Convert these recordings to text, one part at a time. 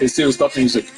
It's still stop music.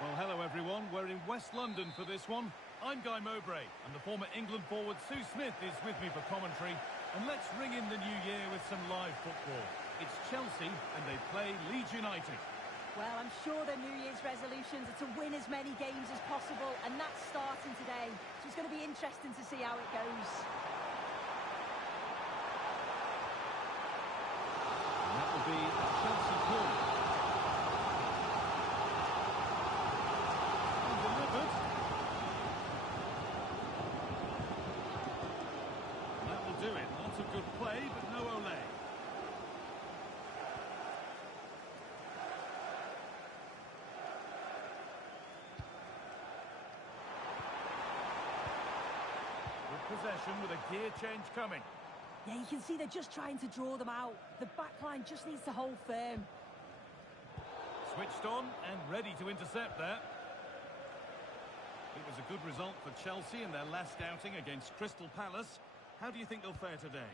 Well, hello everyone. We're in West London for this one. I'm Guy Mowbray, and the former England forward Sue Smith is with me for commentary. And let's ring in the new year with some live football. It's Chelsea, and they play Leeds United. Well, I'm sure their New Year's resolutions are to win as many games as possible, and that's starting today. So it's going to be interesting to see how it goes. And that will be a Chelsea corner. And delivered. And that will do it. Lots of good play, but no Ole. Possession with a gear change coming. Yeah, you can see they're just trying to draw them out. The back line just needs to hold firm. Switched on and ready to intercept there. It was a good result for Chelsea in their last outing against Crystal Palace. How do you think they'll fare today?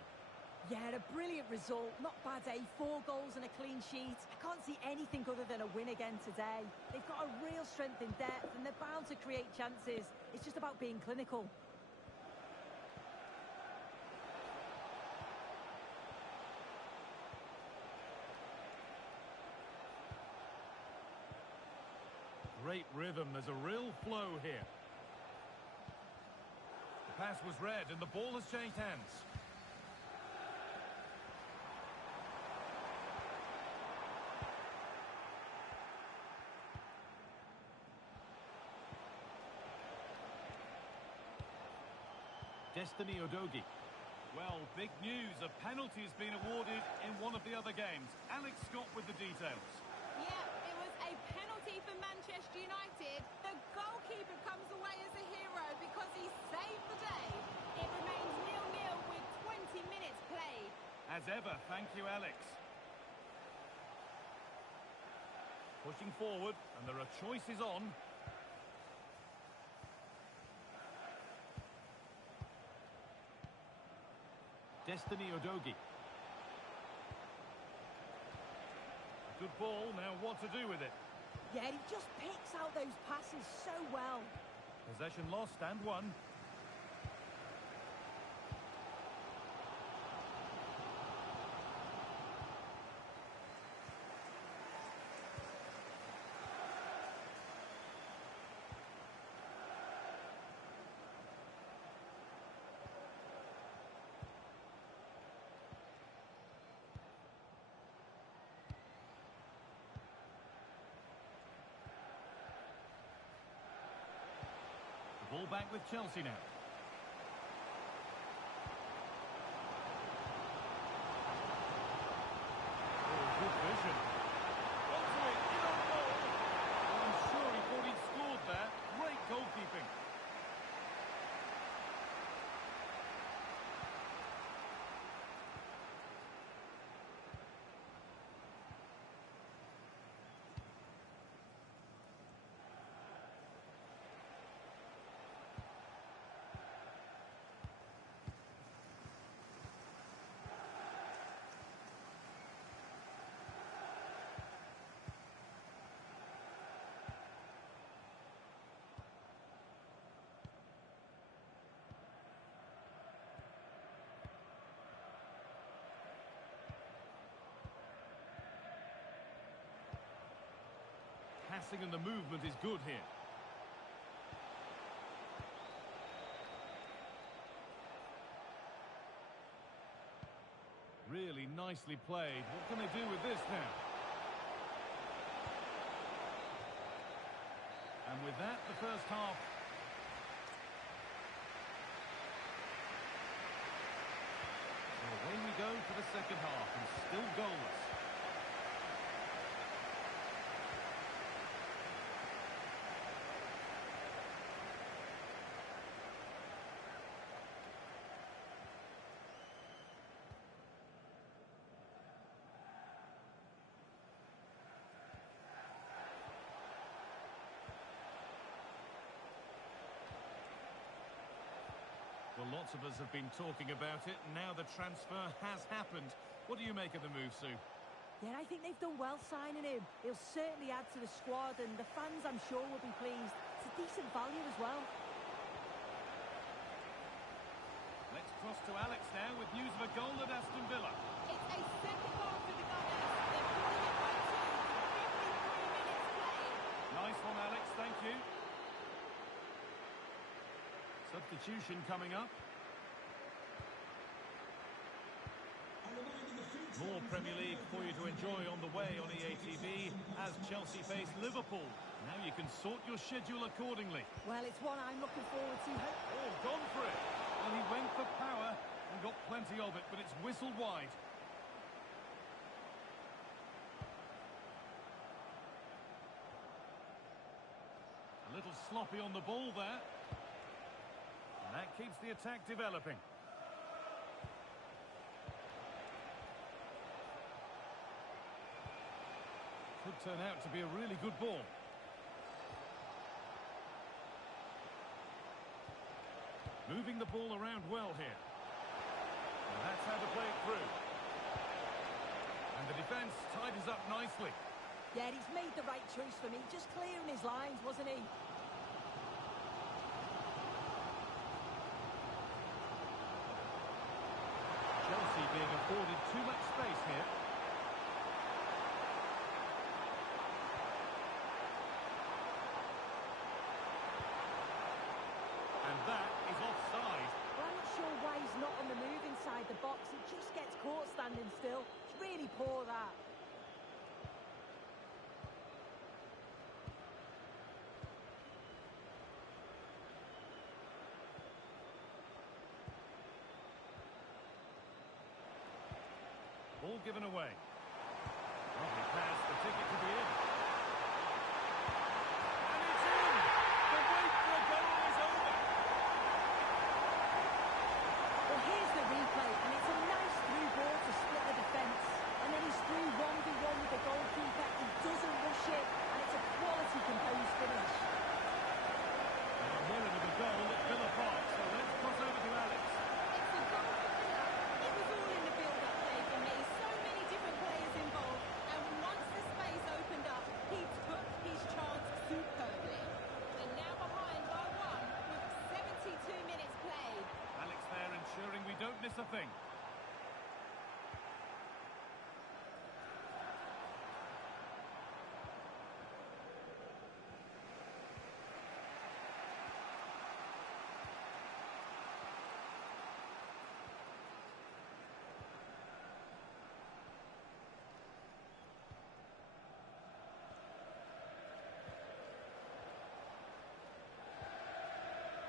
Yeah, a brilliant result. Not bad, eh? 4 goals and a clean sheet. I can't see anything other than a win again today. They've got a real strength in depth and they're bound to create chances. It's just about being clinical. Great rhythm, there's a real flow here. The pass was read and the ball has changed hands. Destiny Udogie. Well, big news, a penalty has been awarded in one of the other games. Alex Scott with the details. Yeah, it was a penalty for Manchester United. The goalkeeper comes away as a hero because he saved the day. It remains 0-0 with 20 minutes played. As ever, thank you, Alex. Pushing forward, and there are choices on. Destiny Udogie. Good ball, now what to do with it? Yeah, he just picks out those passes so well. Possession lost and won. Ball back with Chelsea now. Oh, good vision. Onto it, in on goal. Well, I'm sure he thought he'd scored there. Great goalkeeping. passing and the movement is good here. Really nicely played. What can they do with this now? And with that, the first half. So away we go for the second half, and still goalless. Well, lots of us have been talking about it, and now the transfer has happened. What do you make of the move, Sue? Yeah, I think they've done well signing him. He'll certainly add to the squad, and the fans, I'm sure, will be pleased. It's a decent value as well. Let's cross to Alex now with news of a goal at Aston Villa. It's a second goal for the Gunners. They're pulling it by 2 with 53 minutes played. Nice one, Alex, thank you. Substitution coming up. More Premier League for you to enjoy on the way on EA TV as Chelsea face Liverpool. Now you can sort your schedule accordingly. Well, it's one I'm looking forward to. Oh, gone for it. Well, he went for power and got plenty of it, but it's whistled wide. A little sloppy on the ball there. And that keeps the attack developing. Could turn out to be a really good ball. Moving the ball around well here. And that's how to play it through. And the defence tidies up nicely. Yeah, he's made the right choice for me. Just clearing his lines, wasn't he? Chelsea being afforded too much space here. And that is offside. Well, I'm not sure why he's not on the move inside the box. He just gets caught standing still. It's really poor, that. Ball given away. Lovely pass, the ticket to the in. And it's in! The wait for a goal is over! Well, here's the replay, and it's a nice through ball to split the defence. And then he's through 1v1 with the goalkeeper. He doesn't rush it, and it's a quality composed finish. And a mirror of a goal at Villa Park, so let's cross over to Alex. It's a goal for Villa. It was all in the build-up play for me. So many different players involved. And once the space opened up, he took his chance superbly. And now behind by 1 with 72 minutes played. Alex there ensuring we don't miss a thing.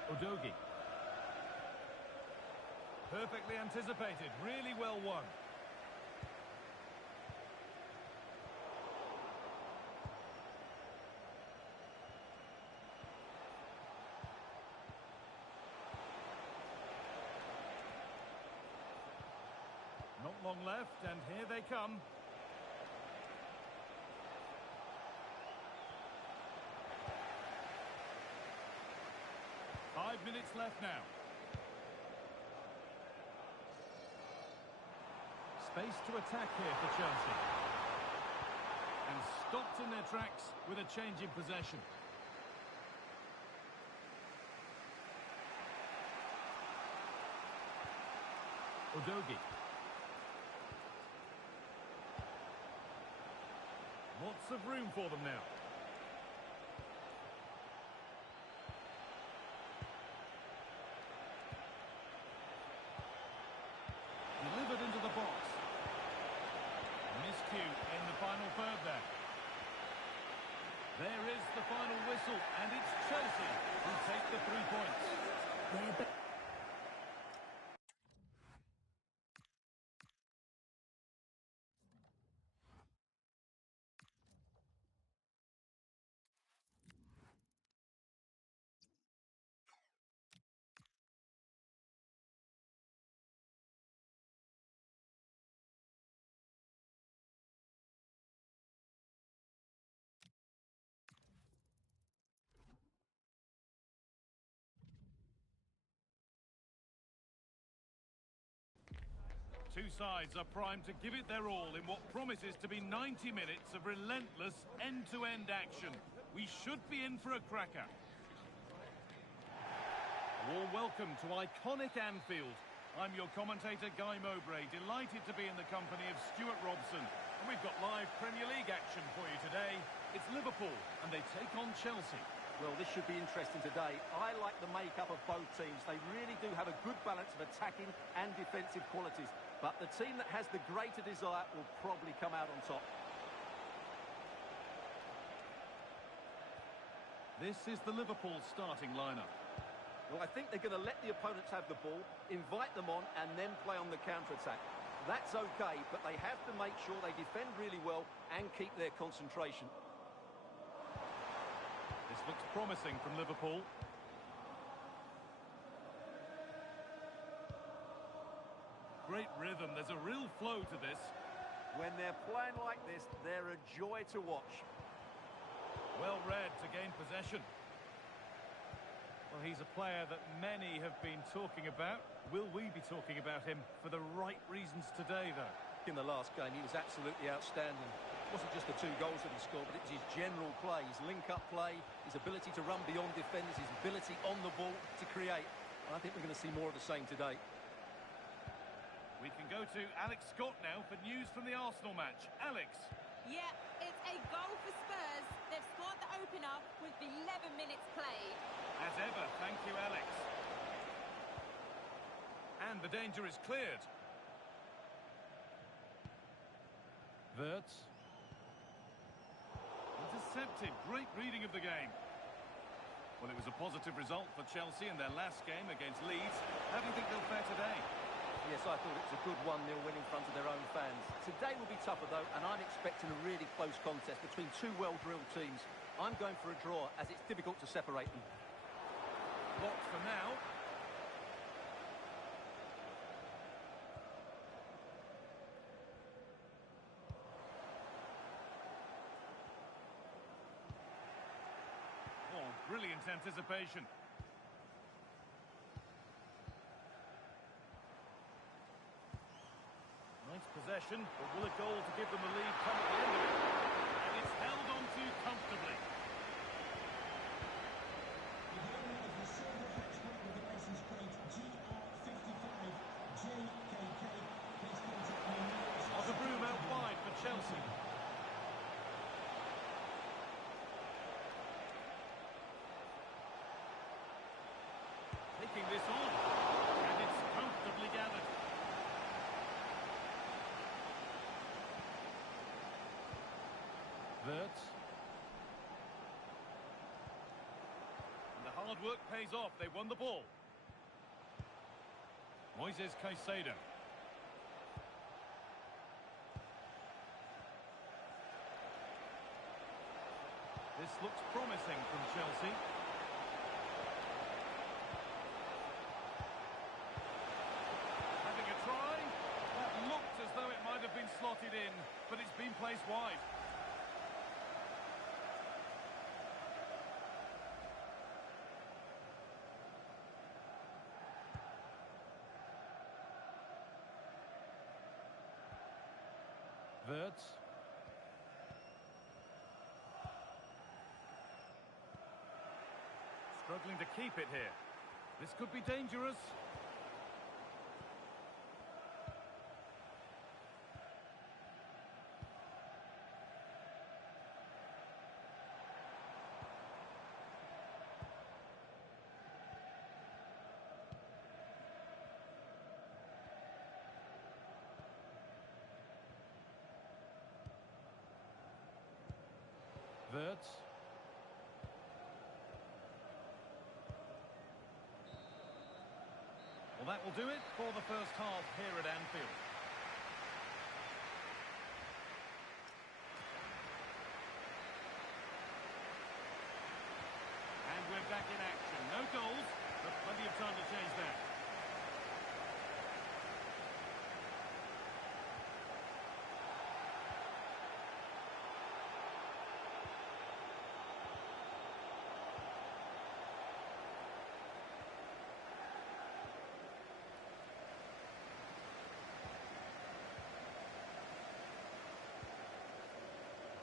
Udogie. Perfectly anticipated, really well won. Not long left, and here they come. Five minutes left now. Space to attack here for Chelsea. And stopped in their tracks with a change in possession. Udogie. Lots of room for them now. There is the final whistle, and it's Chelsea who take the 3 points. Yeah, but Two sides are primed to give it their all in what promises to be 90 minutes of relentless end-to-end action. We should be in for a cracker. A warm welcome to iconic Anfield. I'm your commentator, Guy Mowbray, delighted to be in the company of Stuart Robson. And we've got live Premier League action for you today. It's Liverpool, and they take on Chelsea. Well, this should be interesting today. I like the makeup of both teams. They really do have a good balance of attacking and defensive qualities. But the team that has the greater desire will probably come out on top. This is the Liverpool starting lineup. Well, I think they're going to let the opponents have the ball, invite them on, and then play on the counter-attack. That's okay, but they have to make sure they defend really well and keep their concentration. This looks promising from Liverpool. Great rhythm, there's a real flow to this. When they're playing like this, they're a joy to watch. Well read to gain possession. Well, he's a player that many have been talking about. Will we be talking about him for the right reasons today, though? In the last game, he was absolutely outstanding. It wasn't just the 2 goals that he scored, but it was his general play, his link-up play, his ability to run beyond defenders, his ability on the ball to create. And I think we're going to see more of the same today. We can go to Alex Scott now for news from the Arsenal match. Alex. Yeah, it's a goal for Spurs. They've scored the opener with 11 minutes played. As ever, thank you, Alex. And the danger is cleared. Wirtz. Intercepted. Great reading of the game. Well, it was a positive result for Chelsea in their last game against Leeds. How do you think they'll fare today? Yes, I thought it was a good 1-0 win in front of their own fans. Today will be tougher, though, and I'm expecting a really close contest between 2 well-drilled teams. I'm going for a draw, as it's difficult to separate them. Blocked for now. Oh, brilliant anticipation. Nice possession, but will a goal to give them the lead come at the end of it? And it's held on to comfortably. The broom out wide for Chelsea. Taking this on, and it's comfortably gathered. Wirtz. And the hard work pays off. They won the ball. Moises Caicedo. This looks promising from Chelsea. Having a try. That looked as though it might have been slotted in, but it's been placed wide. Wirtz. Struggling to keep it here. This could be dangerous. Wirtz. will do it for the first half here at Anfield. And we're back in action. No goals, but plenty of time to change that.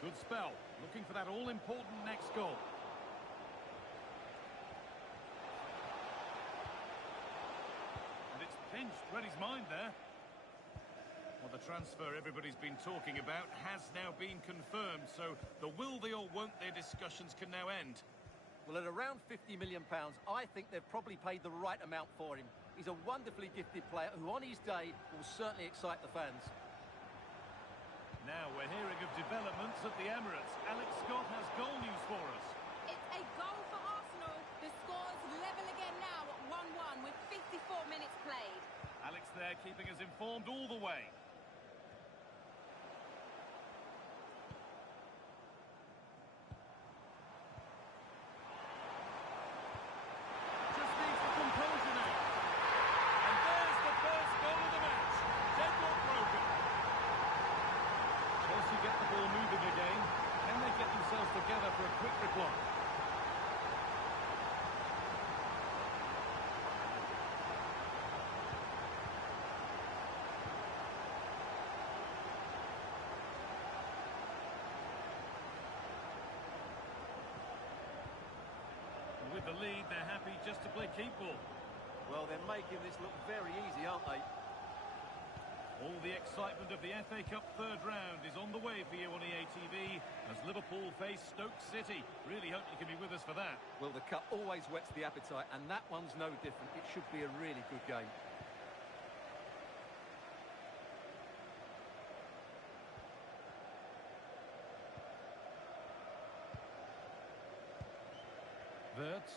Good spell, looking for that all-important next goal. And it's pinched, read his mind there. Well, the transfer everybody's been talking about has now been confirmed, so the will they or won't they discussions can now end. Well, at around £50 million, I think they've probably paid the right amount for him. He's a wonderfully gifted player who, on his day, will certainly excite the fans. Now we're hearing of developments at the Emirates. Alex Scott has goal news for us. It's a goal for Arsenal. The score's level again now at 1-1 with 54 minutes played. Alex there keeping us informed all the way. Just needs the composure now. And there's the first goal of the match. Deadlock broken. Chelsea get the ball moving again. Can they get themselves together for a quick reply? With the lead, they're happy just to play keep ball. Well, they're making this look very easy, aren't they? All the excitement of the FA Cup third round is on the way for you on EA TV as Liverpool face Stoke City. Really hope you can be with us for that. Well, the cup always whets the appetite, and that one's no different. It should be a really good game. Wirtz.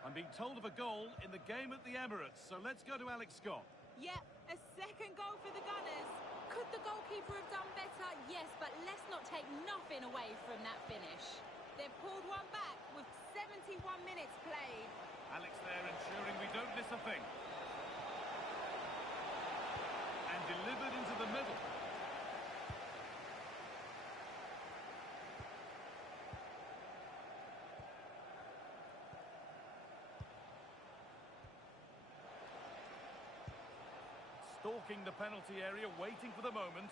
I'm being told of a goal in the game at the Emirates, so let's go to Alex Scott. Yep, a second goal for the Gunners. Could the goalkeeper have done better? Yes, but let's not take nothing away from that finish. They've pulled one back with 71 minutes played. Alex there ensuring we don't miss a thing. And delivered into the middle. Stalking the penalty area, waiting for the moment.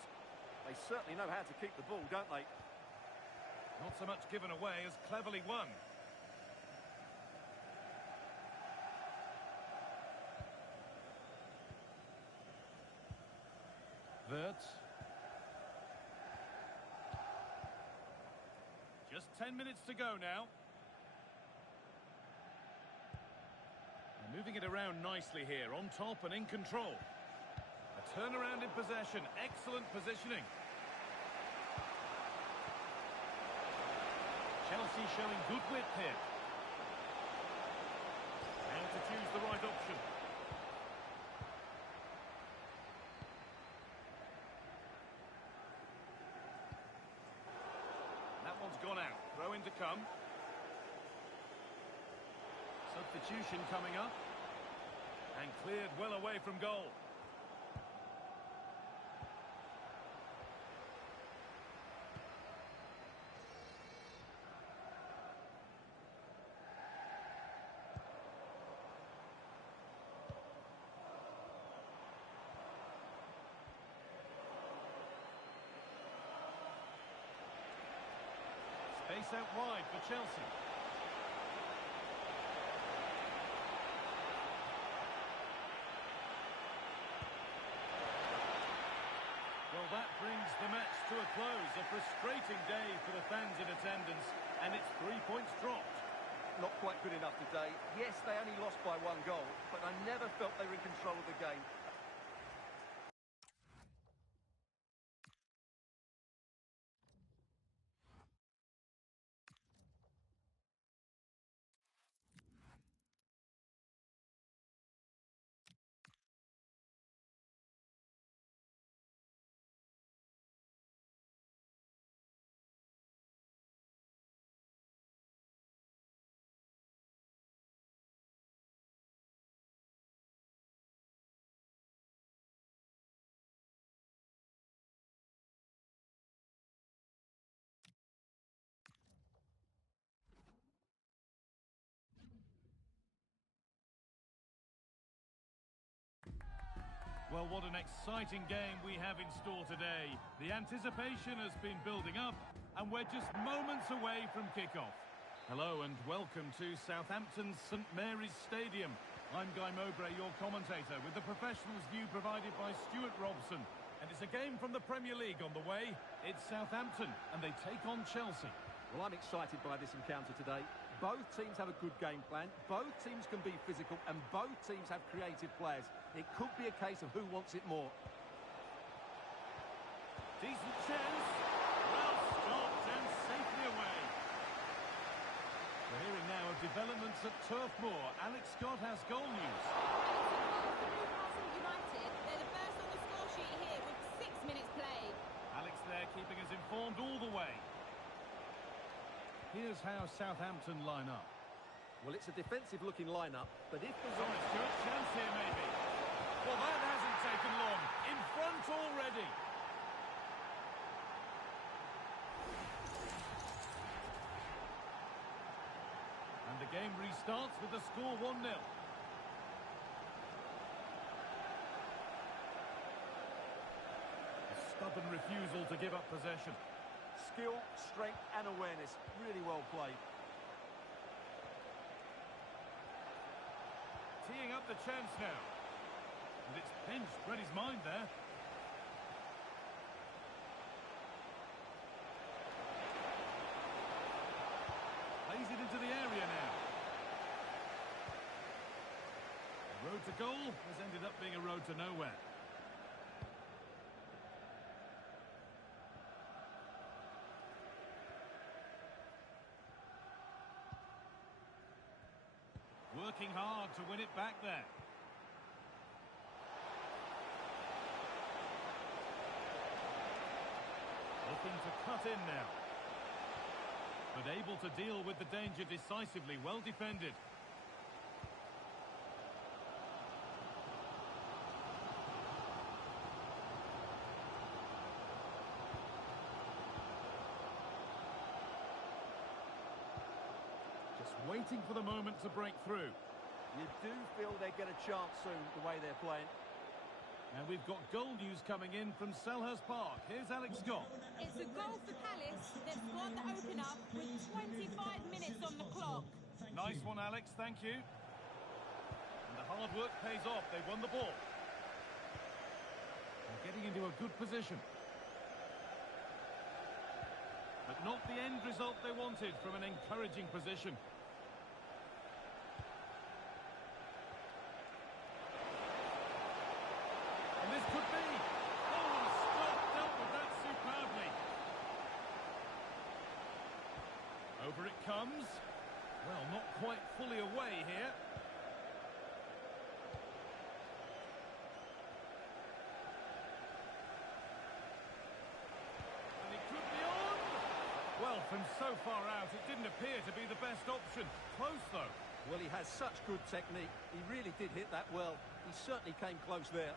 They certainly know how to keep the ball, don't they? Not so much given away as cleverly won. Wirtz. Just 10 minutes to go now. They're moving it around nicely here, on top and in control. A turnaround in possession, excellent positioning. Chelsea showing good width here. Now to choose the right option. That one's gone out. Throw in to come. Substitution coming up. And cleared well away from goal. Space out wide for Chelsea. Well, that brings the match to a close. A frustrating day for the fans in attendance, and it's 3 points dropped. Not quite good enough today. Yes, they only lost by one goal, but I never felt they were in control of the game. Well, what an exciting game we have in store today. The anticipation has been building up, and we're just moments away from kickoff. Hello and welcome to Southampton's St Mary's Stadium. I'm Guy Mowbray, your commentator, with the professionals' view provided by Stuart Robson. And it's a game from the Premier League on the way. It's Southampton, and they take on Chelsea. Well, I'm excited by this encounter today. Both teams have a good game plan, both teams can be physical, and both teams have creative players. It could be a case of who wants it more. Decent chance. Well stopped and safely away. We're hearing now of developments at Turf Moor. Alex Scott has goal news. Newcastle United, they're the first on the score sheet here with 6 minutes played. Alex there keeping us informed all the way. Here's how Southampton line up. Well, it's a defensive-looking lineup, but if there's Thomas Stewart, chance here maybe. Well, that hasn't taken long. In front already. And the game restarts with the score 1-0. A stubborn refusal to give up possession. skill, strength and awareness, really well played. Teeing up the chance now. And it's pinched, read his mind there. Plays it into the area now. The road to goal has ended up being a road to nowhere. Working hard to win it back there. Looking to cut in now. But able to deal with the danger decisively, well defended. Just waiting for the moment to break through. You do feel they get a chance soon, the way they're playing. And we've got goal news coming in from Selhurst Park. Here's Alex Scott. It's a goal for Palace. They've scored the opener with 25 minutes on the clock. Nice one, Alex, thank you. And the hard work pays off. They won the ball. They're getting into a good position. But not the end result they wanted from an encouraging position. And this could be. Oh, Scott dealt with that superbly. Over it comes. Well, not quite fully away here. And it could be on. Well, from so far out, it didn't appear to be the best option. Close, though. Well, he has such good technique. He really did hit that well. He certainly came close there.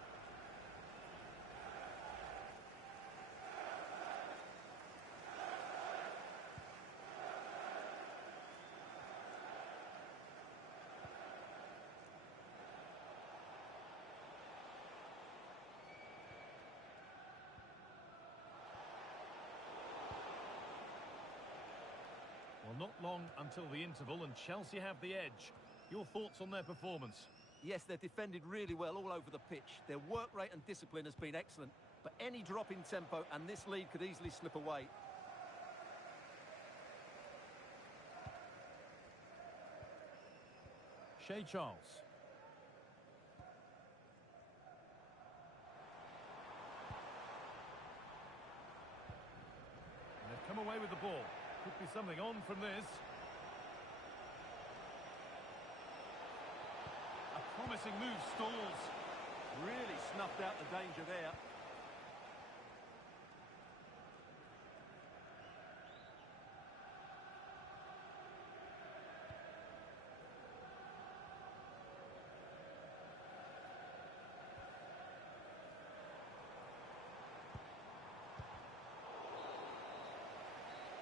Well, not long until the interval, and Chelsea have the edge. Your thoughts on their performance? Yes, they're defended really well all over the pitch. Their work rate and discipline has been excellent. But any drop in tempo and this lead could easily slip away. Shea Charles. And they've come away with the ball. Could be something on from this. A promising move stalls. Really snuffed out the danger there.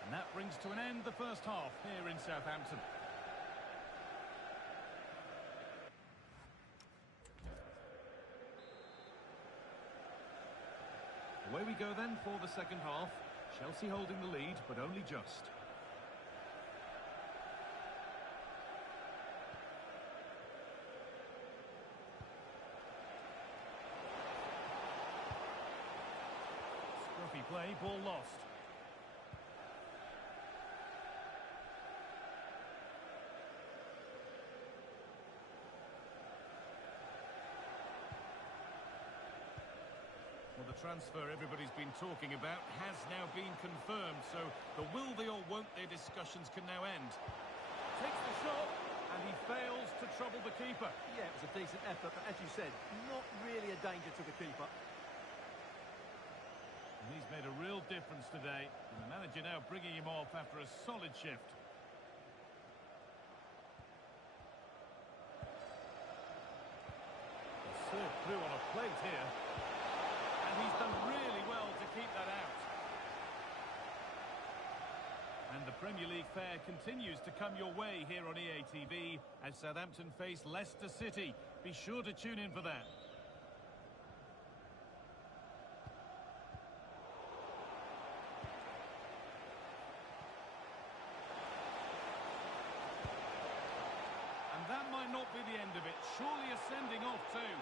And that brings to an end the first half here in Southampton. Away we go then for the second half. Chelsea holding the lead, but only just. Scruffy play, ball lost. Well, the transfer everybody's been talking about has now been confirmed, so the will they or won't they discussions can now end. Takes the shot, and he fails to trouble the keeper. Yeah, it was a decent effort, but as you said, not really a danger to the keeper. And he's made a real difference today, and the manager now bringing him off after a solid shift. Served through on a plate here. And he's done really well to keep that out. And the Premier League fare continues to come your way here on EA TV as Southampton face Leicester City. Be sure to tune in for that. And that might not be the end of it. Surely a sending off too.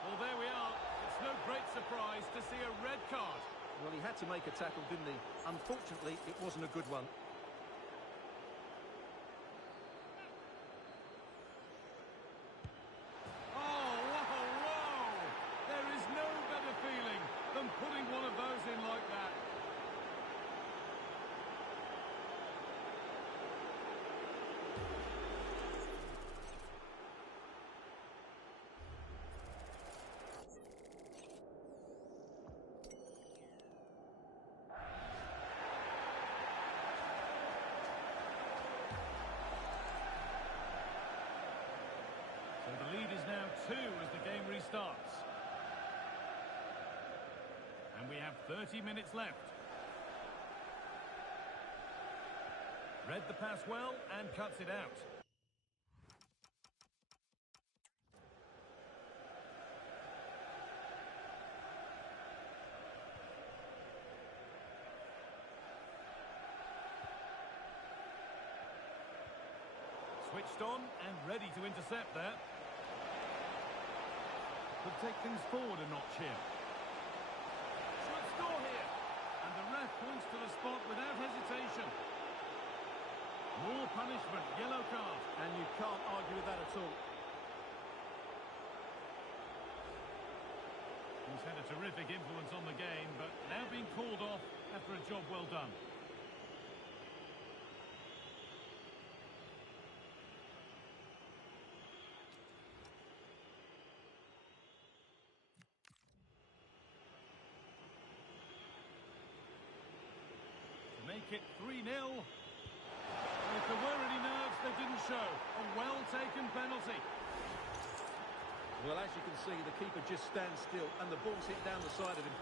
Well, there we are. It's no great surprise to see a red card. Well, he had to make a tackle, didn't he? Unfortunately, it wasn't a good one. Oh, whoa! There is no better feeling than putting one of those in like that. So the lead is now 2 as the game restarts. And we have 30 minutes left. Read the pass well and cuts it out. Switched on and ready to intercept there. Could take things forward a notch here. Should score here. And the ref points to the spot without hesitation. More punishment, yellow card. And you can't argue with that at all. He's had a terrific influence on the game, but now being called off after a job well done. Make it 3-0. If there were any nerves, they didn't show. A well-taken penalty. Well, as you can see, the keeper just stands still and the ball's hit down the side of him.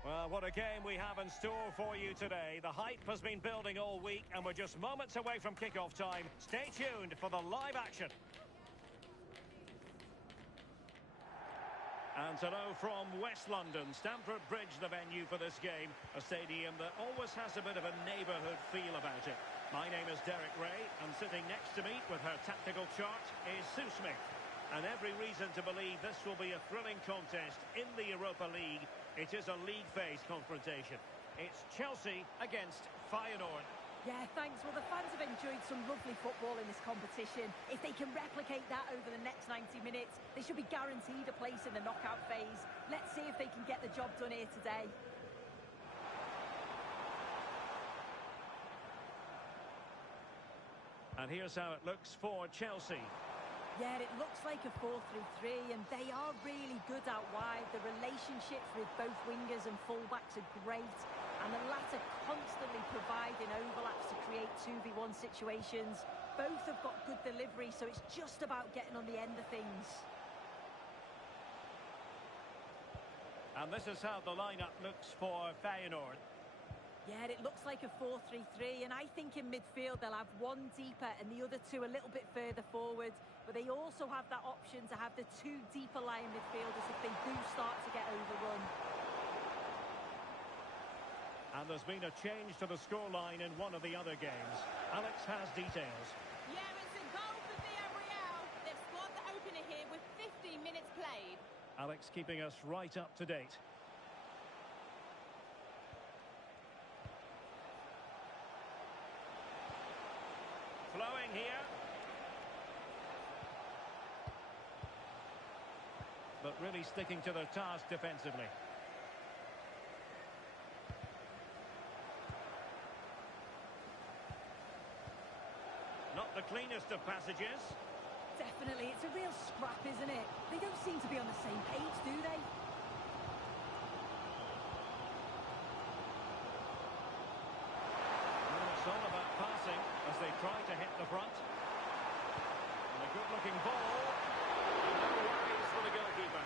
Well, what a game we have in store for you today. The hype has been building all week, and we're just moments away from kick-off time. Stay tuned for the live action. And hello from West London, Stamford Bridge, the venue for this game. A stadium that always has a bit of a neighbourhood feel about it. My name is Derek Ray, and sitting next to me with her tactical chart is Sue Smith. And every reason to believe this will be a thrilling contest in the Europa League. It is a league phase confrontation. It's Chelsea against Feyenoord. Yeah, thanks. Well, the fans have enjoyed some lovely football in this competition. If they can replicate that over the next 90 minutes, they should be guaranteed a place in the knockout phase. Let's see if they can get the job done here today. And here's how it looks for Chelsea. Yeah, it looks like a 4-3-3, and they are really good out wide. The relationships with both wingers and fullbacks are great, and the latter constantly providing overlaps to create 2v1 situations. Both have got good delivery, so it's just about getting on the end of things. And this is how the lineup looks for Feyenoord. Yeah, it looks like a 4-3-3, and I think in midfield they'll have one deeper and the other two a little bit further forward. But they also have that option to have the two deeper lying midfielders if they do start to get overrun. And there's been a change to the scoreline in one of the other games. Alex has details. Yeah, it's a goal for Villarreal. They've scored the opener here with 15 minutes played. Alex keeping us right up to date. Flowing here. But really sticking to their task defensively. Not the cleanest of passages. Definitely, it's a real scrap, isn't it? They don't seem to be on the same page, do they? It's all about passing as they try to hit the front. And a good-looking ball. And no worries for the goalkeeper.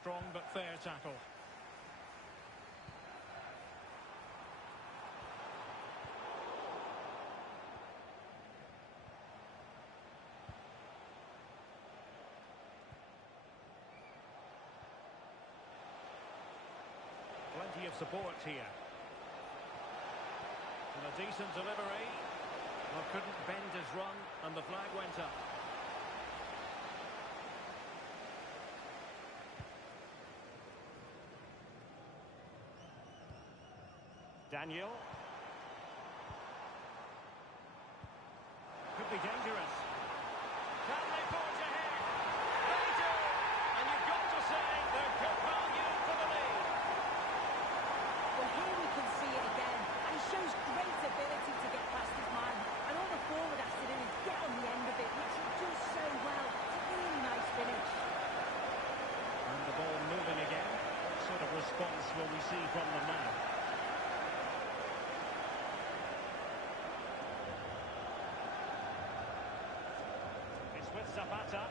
Strong but fair tackle. Plenty of support here. And a decent delivery. Well, couldn't bend his run, and the flag went up. Daniel. Could be dangerous. Can they forge ahead? They do! And you've got to say they're good value for the lead. Well, here we can see it again, and he shows great ability to get past his man. And all the forward has to do is get on the end of it, which he does so well. It's a really nice finish. And the ball moving again. What sort of response will we see from them now? It's with Zapata.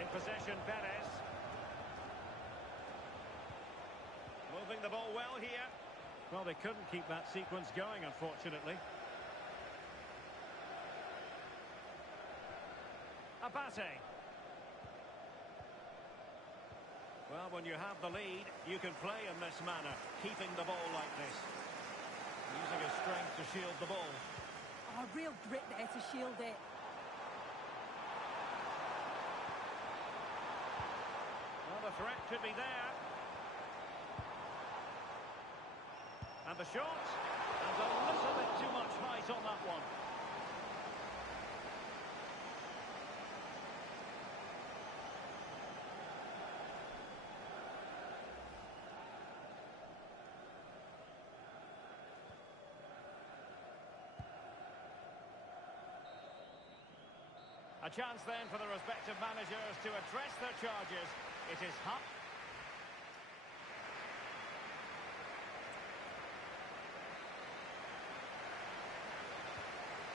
In possession, Perez. Moving the ball well here. Well, they couldn't keep that sequence going, unfortunately. Abate. Well, when you have the lead, you can play in this manner, keeping the ball like this. Using his strength to shield the ball. Oh, real grit there to shield it. Well, the threat could be there. And the shot. And a little bit too much height on that one. A chance then for the respective managers to address their charges. It is Hutt.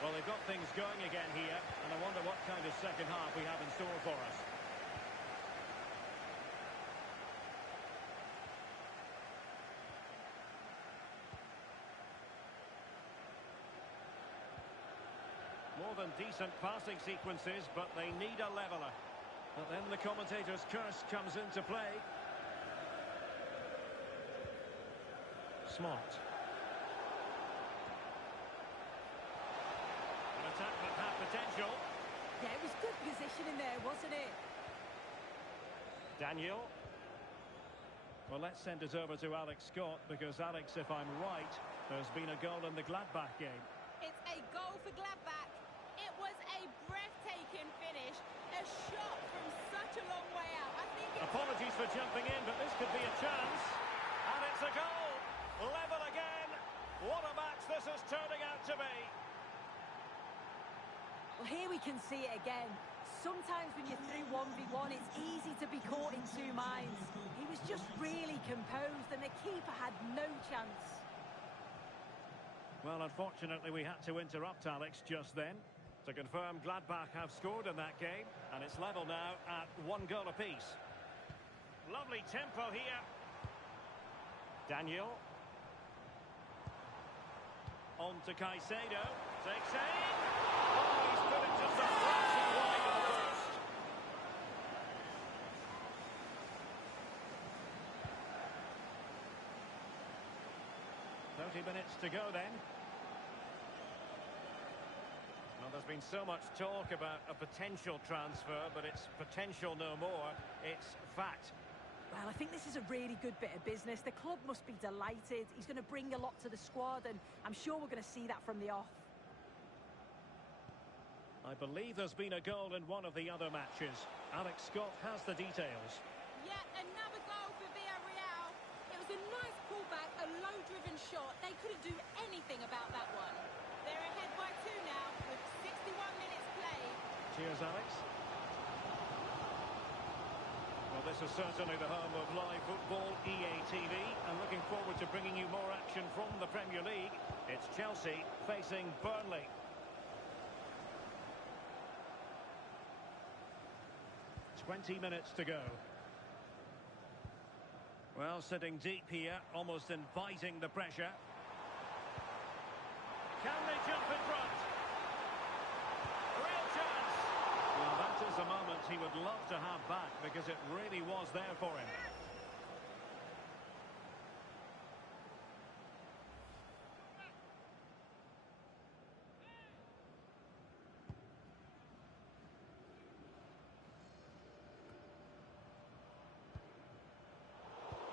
Well, they've got things going again here, and I wonder what kind of second half we have in store for us. More than decent passing sequences, but they need a leveller. But then the commentator's curse comes into play. Smart. An attack that had potential. Yeah, it was good positioning there, wasn't it? Daniel. Well, let's send it over to Alex Scott, because, Alex, if I'm right, there's been a goal in the Gladbach game. It's a goal for Gladbach. It was a breathtaking finish. A shot from such a long way out. I think it's... Apologies for jumping in, but this could be a chance. And it's a goal. Level again. What a match this is turning out to be. Well, here we can see it again. Sometimes when you're through 1v1, it's easy to be caught in two minds. He was just really composed, and the keeper had no chance. Well, unfortunately, we had to interrupt Alex just then to confirm Gladbach have scored in that game, and it's level now at 1 goal apiece. Lovely tempo here. Daniel. On to Caicedo. Takes aim. Oh, he's put it just a fraction wide of the post. Minutes to go then. Well, there's been so much talk about a potential transfer, but it's potential no more. It's fact. Well, I think this is a really good bit of business. The club must be delighted. He's going to bring a lot to the squad, and I'm sure we're going to see that from the off. I believe there's been a goal in one of the other matches. Alex Scott has the details. Yet another goal for Villarreal. It was a nice pullback, a low-driven shot. They couldn't do anything about that one. They're ahead by 2 now, with 61 minutes played. Cheers, Alex. Well, this is certainly the home of live football, EA TV, and looking forward to bringing you more action from the Premier League. It's Chelsea facing Burnley. .20 minutes to go. Well, sitting deep here, almost inviting the pressure. Can they jump in front? Real chance! Well, that is a moment he would love to have back, because it really was there for him.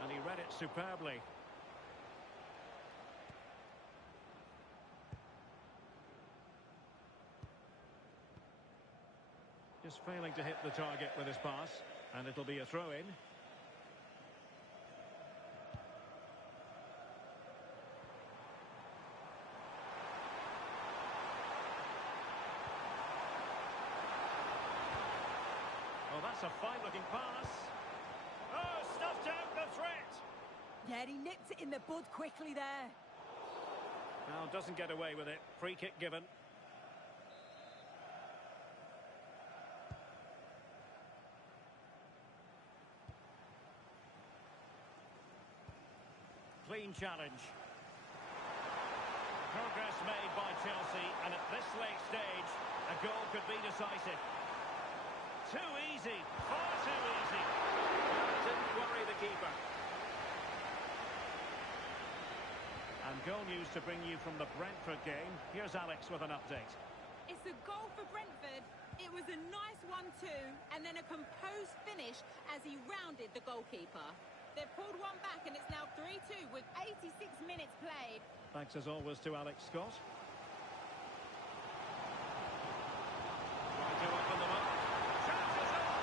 And he read it superbly. Just failing to hit the target with his pass, and it'll be a throw-in. Oh, that's a fine-looking pass. Oh, stuffed out the threat. Yeah, he nipped it in the bud quickly there. Well, doesn't get away with it. Free kick given. Clean challenge. Progress made by Chelsea, and at this late stage, a goal could be decisive. Too easy, far too easy. Didn't worry the keeper. And goal news to bring you from the Brentford game. Here's Alex with an update. It's a goal for Brentford. It was a nice 1-2, and then a composed finish as he rounded the goalkeeper. They've pulled one back, and it's now 3-2 with 86 minutes played. Thanks as always to Alex Scott. Trying to open them up. Chances up!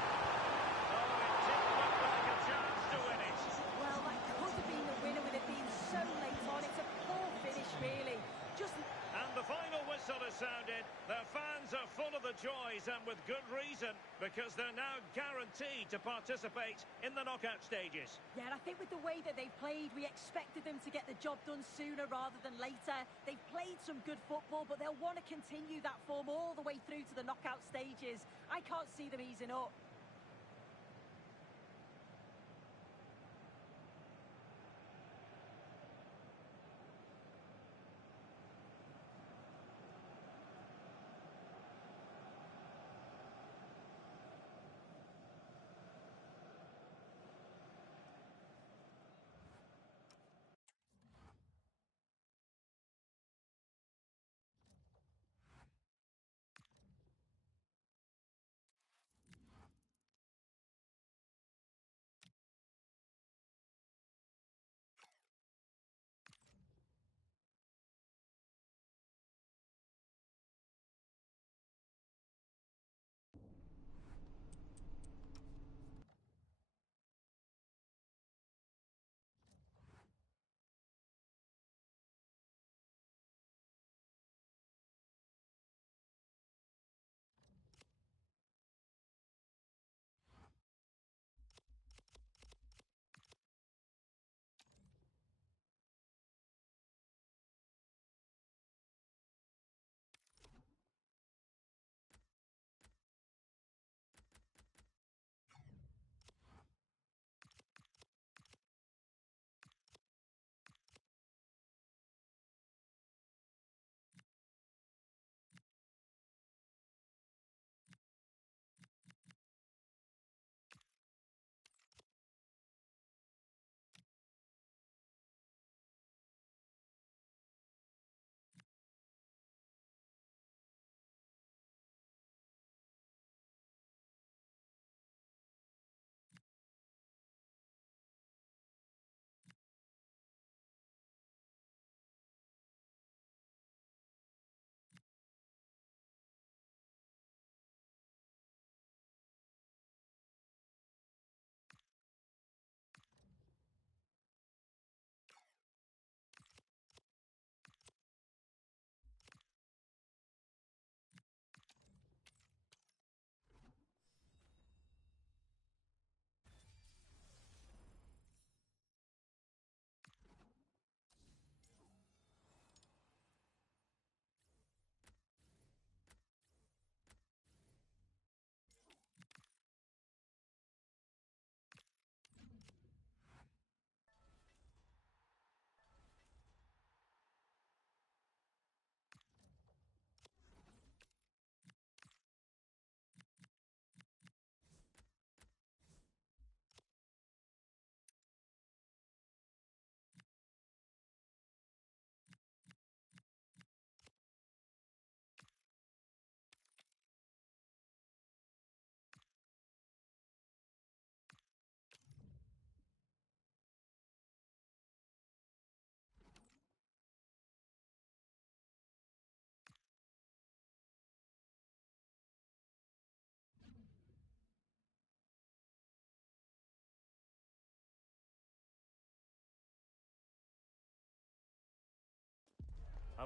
Oh, it didn't look like a chance to win it. Well, that could have been the winner with it being so late on. It's a poor finish, really. Just... And the final whistle has sounded. Their fans are full of the joys, and with good reason, because they're now guaranteed to participate in the knockout stages. Yeah, and I think with the way that they've played, we expected them to get the job done sooner rather than later. They've played some good football, but they'll want to continue that form all the way through to the knockout stages. I can't see them easing up.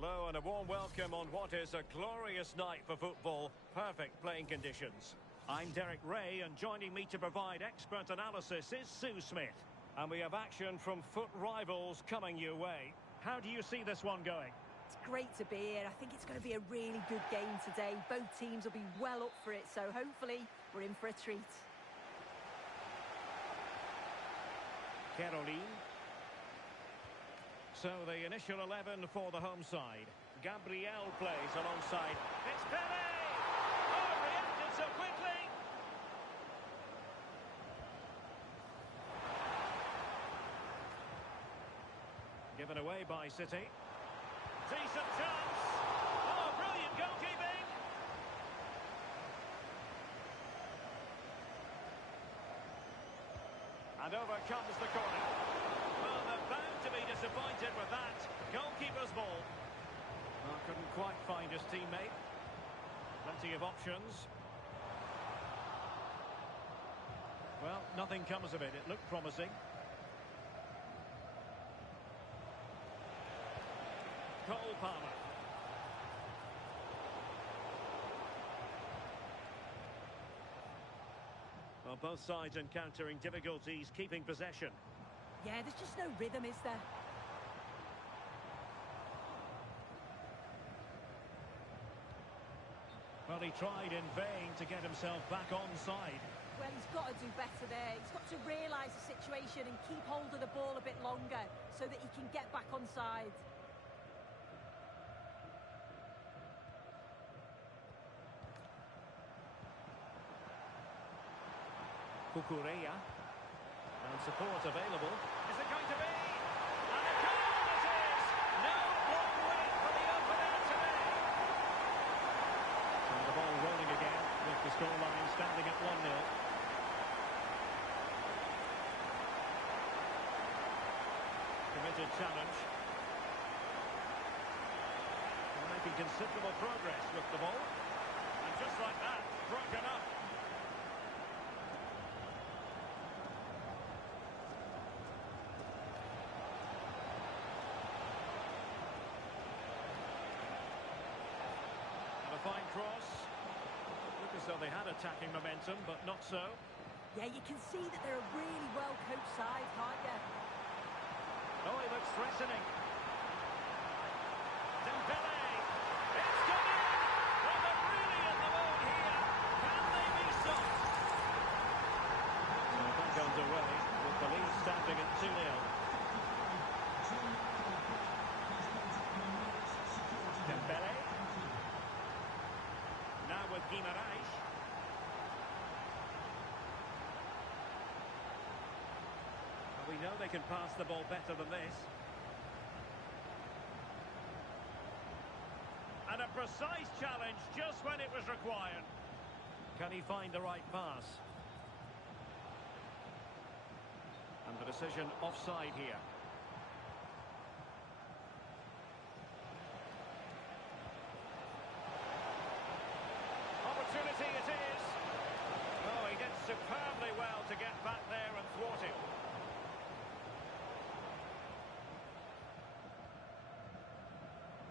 Hello and a warm welcome on what is a glorious night for football. Perfect playing conditions. I'm Derek Ray, and joining me to provide expert analysis is Sue Smith. And we have action from foot rivals coming your way. How do you see this one going? It's great to be here. I think it's going to be a really good game today. Both teams will be well up for it, so hopefully we're in for a treat. Caroline. So the initial 11 for the home side. Gabriel plays alongside. It's Pele! Oh, reacted so quickly! Given away by City. Decent chance! Oh, brilliant goalkeeping! And over comes the corner. Well, they're bound to be disappointed with that. Goalkeeper's ball. Well, couldn't quite find his teammate. Plenty of options. Well, nothing comes of it. It looked promising. Cole Palmer. Well, both sides encountering difficulties keeping possession. Yeah, there's just no rhythm, is there? Well, he tried in vain to get himself back onside. Well, he's got to do better there. He's got to realise the situation and keep hold of the ball a bit longer so that he can get back onside. Cucurella. And support available. Is it going to be? And a goal it is! No long wait for the opener today. And the ball rolling again with the scoreline standing at 1-0. Committed challenge. They're making considerable progress with the ball. And just like that, broken up. Fine cross. Look as though they had attacking momentum, but not so. Yeah, you can see that they're a really well-coached side, can't you? Oh, he looks threatening. Dembele. It's gone in! Well, they're really in the mood here. Can they be stopped? So back underway with the lead standing at 2-0. Dembele. Now with Guimaraes. Well, we know they can pass the ball better than this. And a precise challenge just when it was required. Can he find the right pass? And the decision offside here. Opportunity it is. Oh, he did superbly well to get back there and thwart him.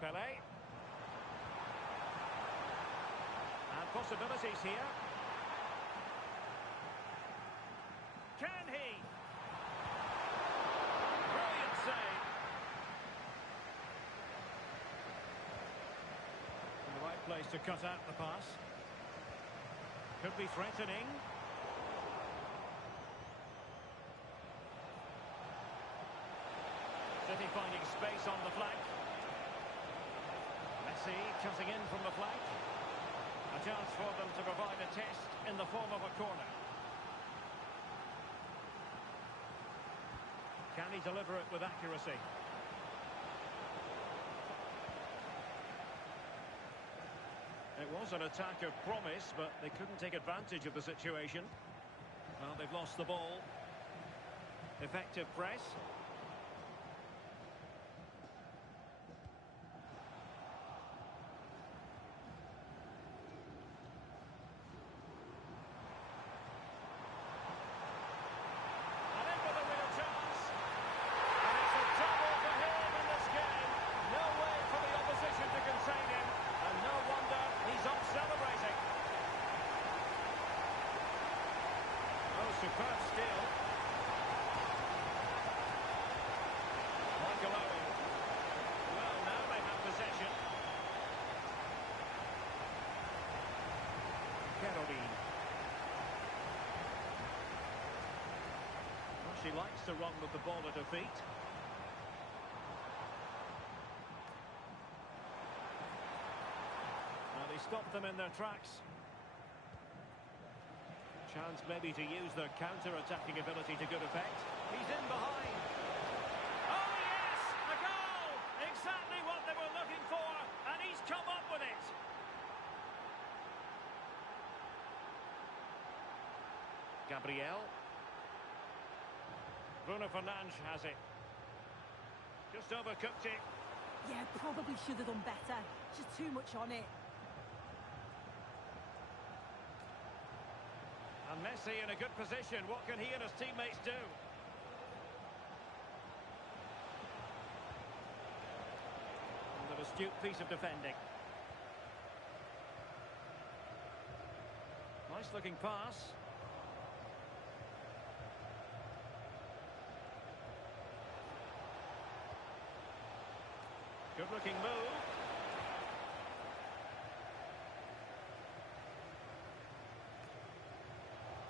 Pele. And possibilities here. Can he? Brilliant save. In the right place to cut out the pass. Could be threatening. City finding space on the flank. Messi cutting in from the flank. A chance for them to provide a test in the form of a corner. Can he deliver it with accuracy? It was an attack of promise, but they couldn't take advantage of the situation. Well, they've lost the ball. Effective press. He likes to run with the ball at her feet. Now they stopped them in their tracks. Chance maybe to use their counter-attacking ability to good effect. He's in behind. Oh yes! A goal! Exactly what they were looking for, and he's come up with it. Gabriel. Bruno Fernandes has it. Just overcooked it. Yeah, probably should have done better. Just too much on it. And Messi in a good position. What can he and his teammates do? An astute piece of defending. Nice looking pass. Good looking move.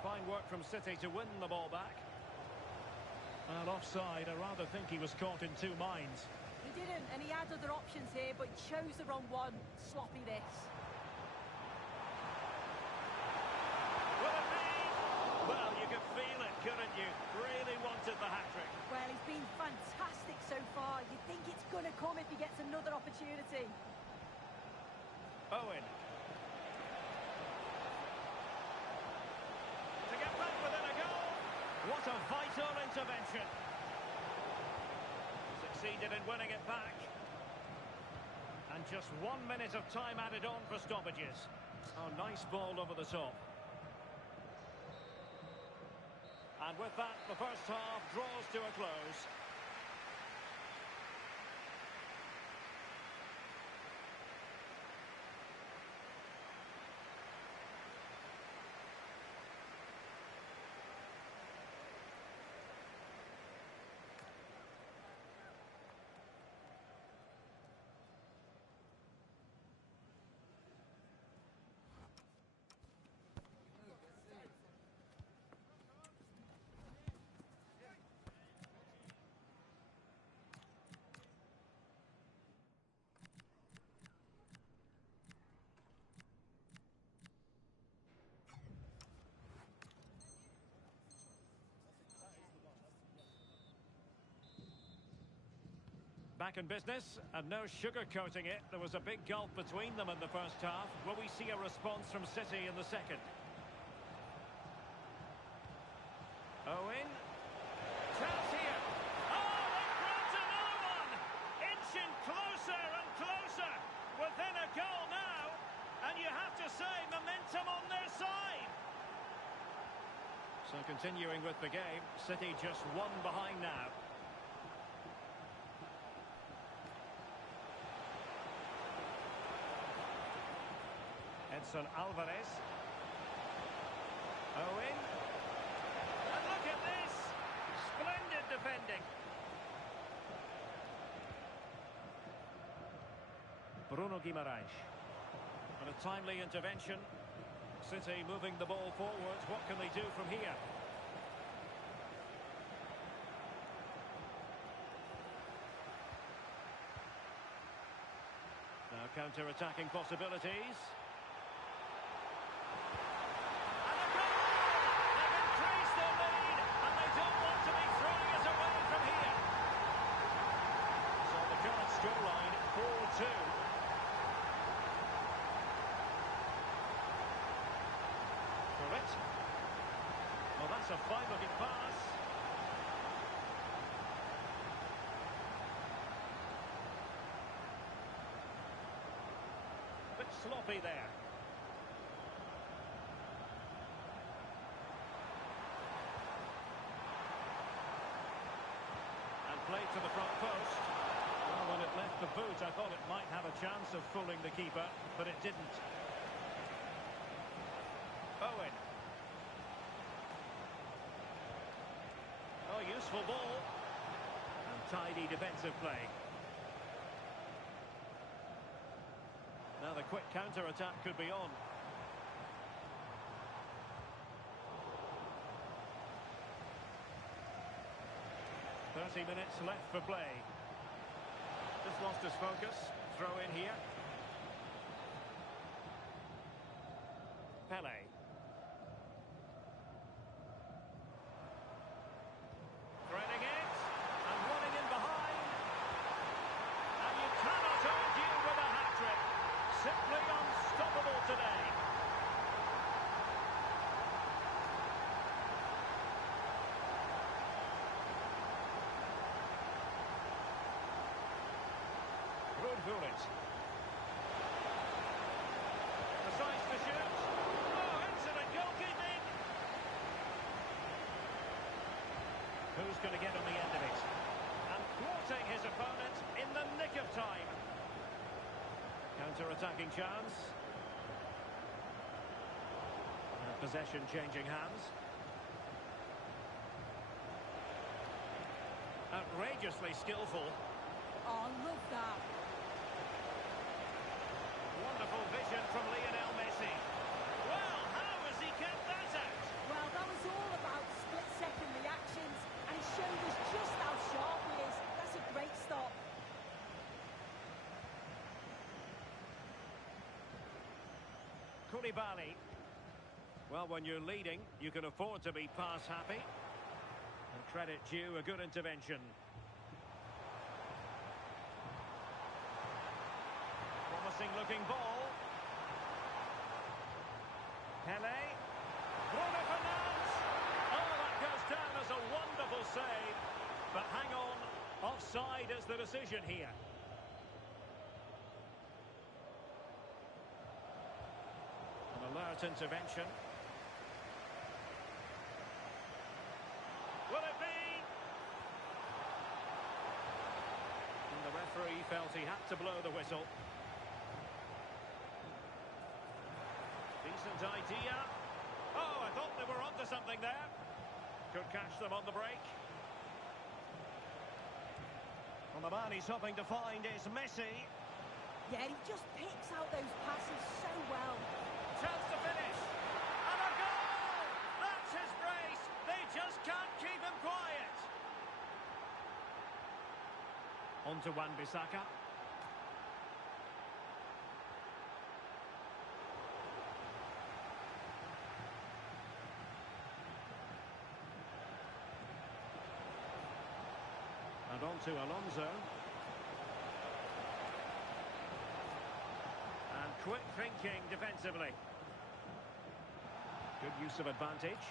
Fine work from City to win the ball back. Well, offside. I rather think he was caught in two minds. He didn't, and he had other options here, but he chose the wrong one. Sloppy this. Will it be? Well, you could feel it, couldn't you? Really wanted the hat-trick. Well, he's been fantastic so far. You'd think it's going to come if he gets another opportunity. Owen. To get back within a goal. What a vital intervention. Succeeded in winning it back. And just 1 minute of time added on for stoppages. Oh, nice ball over the top. And with that, the first half draws to a close. Back in business, and no sugarcoating it. There was a big gulf between them in the first half. Will we see a response from City in the second? Owen. Chance here. Oh, they've grabbed another one! Inching closer and closer. Within a goal now. And you have to say, momentum on their side. So continuing with the game, City just one behind now. Edson Alvarez. Owen. And look at this! Splendid defending. Bruno Guimaraes. And a timely intervention. City moving the ball forwards. What can they do from here? Now counter-attacking possibilities. Scoreline 4-2. For it. Well, that's a fine-looking pass. Bit sloppy there. And played to the front post. Well, when it left the boot, I thought it might have a chance of fooling the keeper, but it didn't. Owen. Oh, useful ball. And tidy defensive play. Now the quick counter-attack could be on. 30 minutes left for play. Just lost his focus. Throw in here. Pele. Threading it. And running in behind. And you cannot argue with a hat-trick. Simply unstoppable today. Good it. Precise to shoot. Oh, excellent goalkeeping. Who's going to get on the end of it? And thwarting his opponent in the nick of time. Counter-attacking chance. And possession changing hands. Outrageously skillful. Oh, love that. Wonderful vision from Lionel Messi. Well, how has he kept that out? Well, that was all about split-second reactions, and he showed us just how sharp he is. That's a great stop. Koulibaly. Well, when you're leading, you can afford to be pass happy. And credit due, a good intervention. Promising looking ball. Pele. Bruno Fernandes. Oh, that goes down as a wonderful save. But hang on, offside is the decision here. An alert intervention. Will it be? And the referee felt he had to blow the whistle. Decent idea. Oh, I thought they were onto something there. Could catch them on the break. Well, the man he's hoping to find is Messi. Yeah, he just picks out those passes so well. Chance to finish. And a goal! That's his brace. They just can't keep him quiet. On to Wan-Bissaka. And on to Alonso. And quick thinking defensively. Good use of advantage.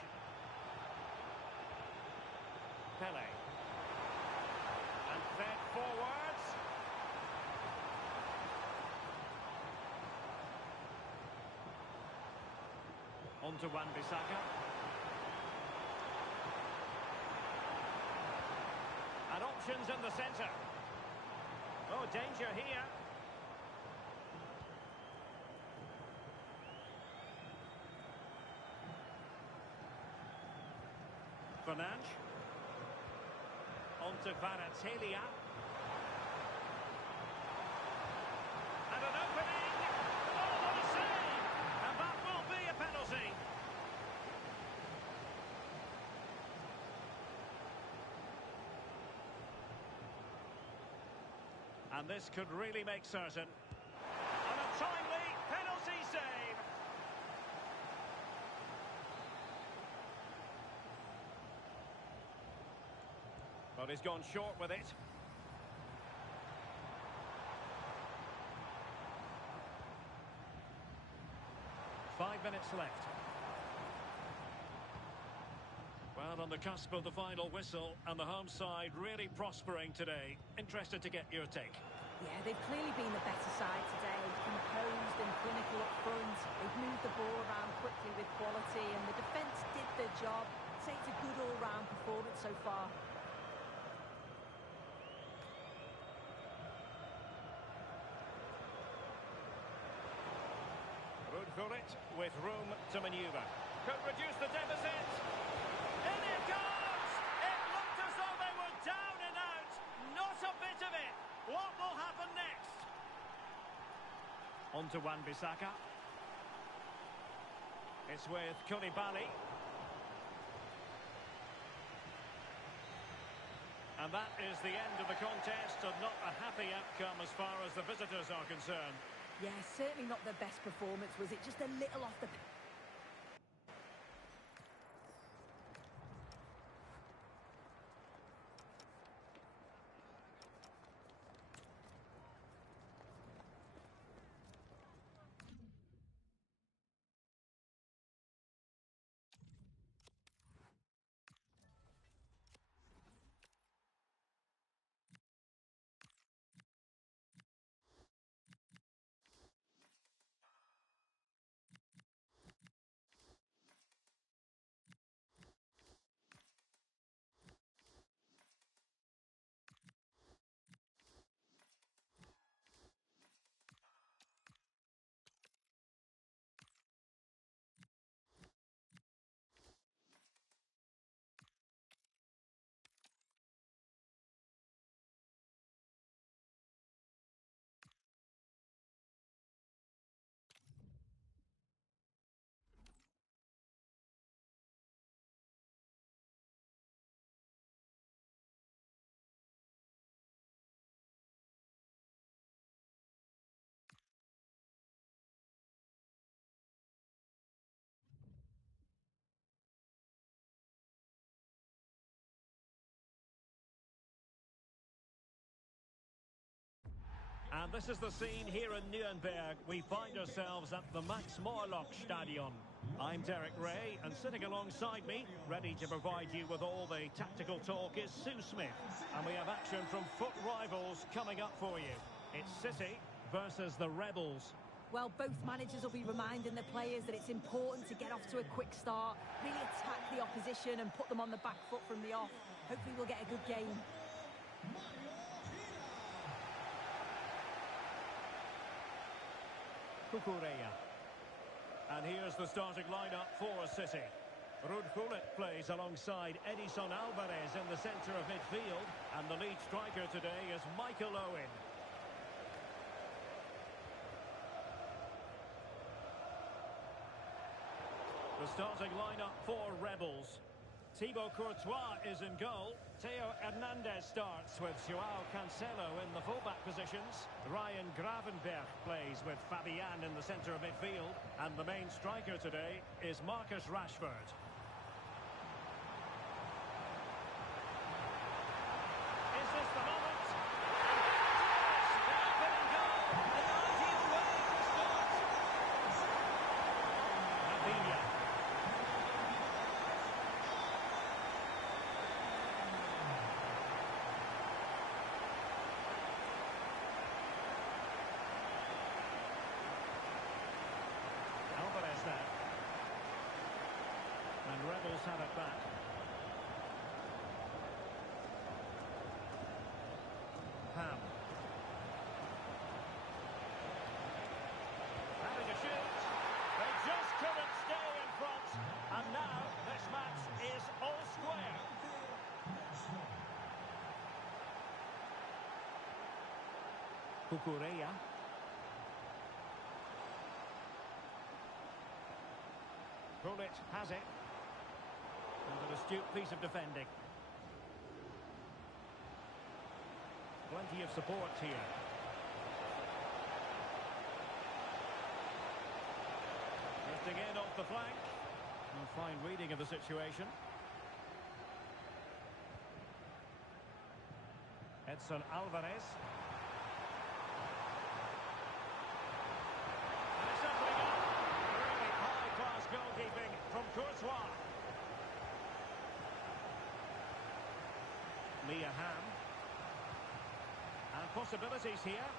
Pele. And fed forwards. On to Wan-Bissaka. And options in the centre. Oh, danger here. Fernandes. On to Kvaratskhelia. And an opening. Oh, what a save! And that will be a penalty. And this could really make certain. And a timely penalty save. But he's gone short with it. Five minutes left. Well, on the cusp of the final whistle, and the home side really prospering today. Interested to get your take. Yeah, they've clearly been the better side today. Composed and clinical up front. They've moved the ball around quickly with quality, and the defence did their job. I'd say it's a good all-round performance so far. Good for it, with room to manoeuvre. Could reduce the deficit. In it goes! It looked as though they were down and out. Not a bit of it. What will happen next? On to Wan-Bissaka. It's with Koulibaly. And that is the end of the contest, and not a happy outcome as far as the visitors are concerned. Yeah, certainly not the best performance, was it? Just a little off the... And this is the scene here in Nuremberg. We find ourselves at the Max-Morlock Stadion. I'm Derek Ray, and sitting alongside me, ready to provide you with all the tactical talk, is Sue Smith. And we have action from foot rivals coming up for you. It's City versus the Rebels. Well, both managers will be reminding the players that it's important to get off to a quick start, really attack the opposition and put them on the back foot from the off. Hopefully we'll get a good game. Kukureya. And here's the starting lineup for City. Ruud Gullit plays alongside Edison Alvarez in the centre of midfield. And the lead striker today is Michael Owen. The starting lineup for Rebels. Thibaut Courtois is in goal. Theo Hernandez starts with Joao Cancelo in the fullback positions. Ryan Gravenberch plays with Fabian in the centre of midfield. And the main striker today is Marcus Rashford. Is this the moment? The opening goal! An ideal way to start! Rafinha. Alvarez there. And Rebels have it back. Ham. Having a shoot. They just couldn't stay in front. And now this match is all square. Kukureya. Gullit has it. And an astute piece of defending. Plenty of support here. Drifting in off the flank. A fine reading of the situation. Edson Alvarez. And it's opening up. Really high-class goalkeeping from Courtois. Mia Ham. And possibilities here.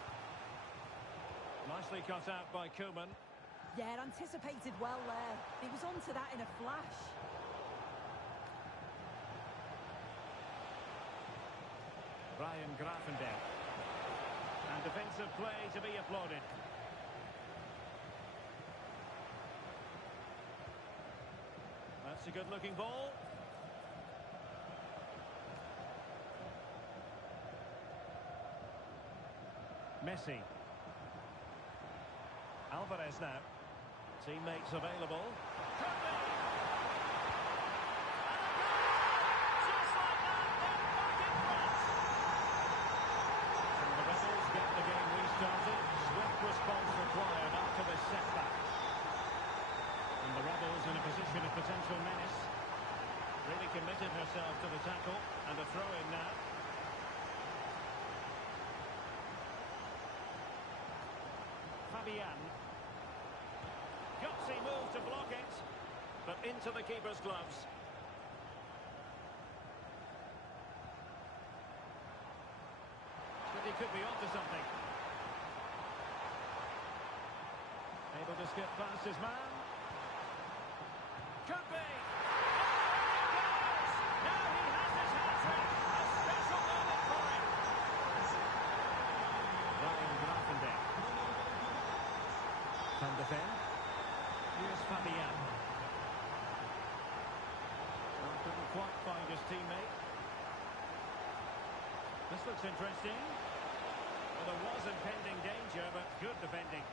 Nicely cut out by Koeman. Yeah, anticipated well there. He was onto that in a flash. Ryan Gravenberch. And defensive play to be applauded. That's a good-looking ball. Messi. Alvarez now. Teammates available. Could be! And a goal! Just like that, they're back in front! setback. And the Rebels in a position of potential menace. Really committed herself to the tackle. And a throw-in now. Fabian. Gutsy move to block it. But into the keeper's gloves. But he could be onto something. Able to skip past his man. Could be. Now he has his hat-trick. A special moment for him. Ryan Gravenberg. Van de Ven. Here's Fabian. Well, couldn't quite find his teammate. This looks interesting. Well, there was impending danger, but good defending.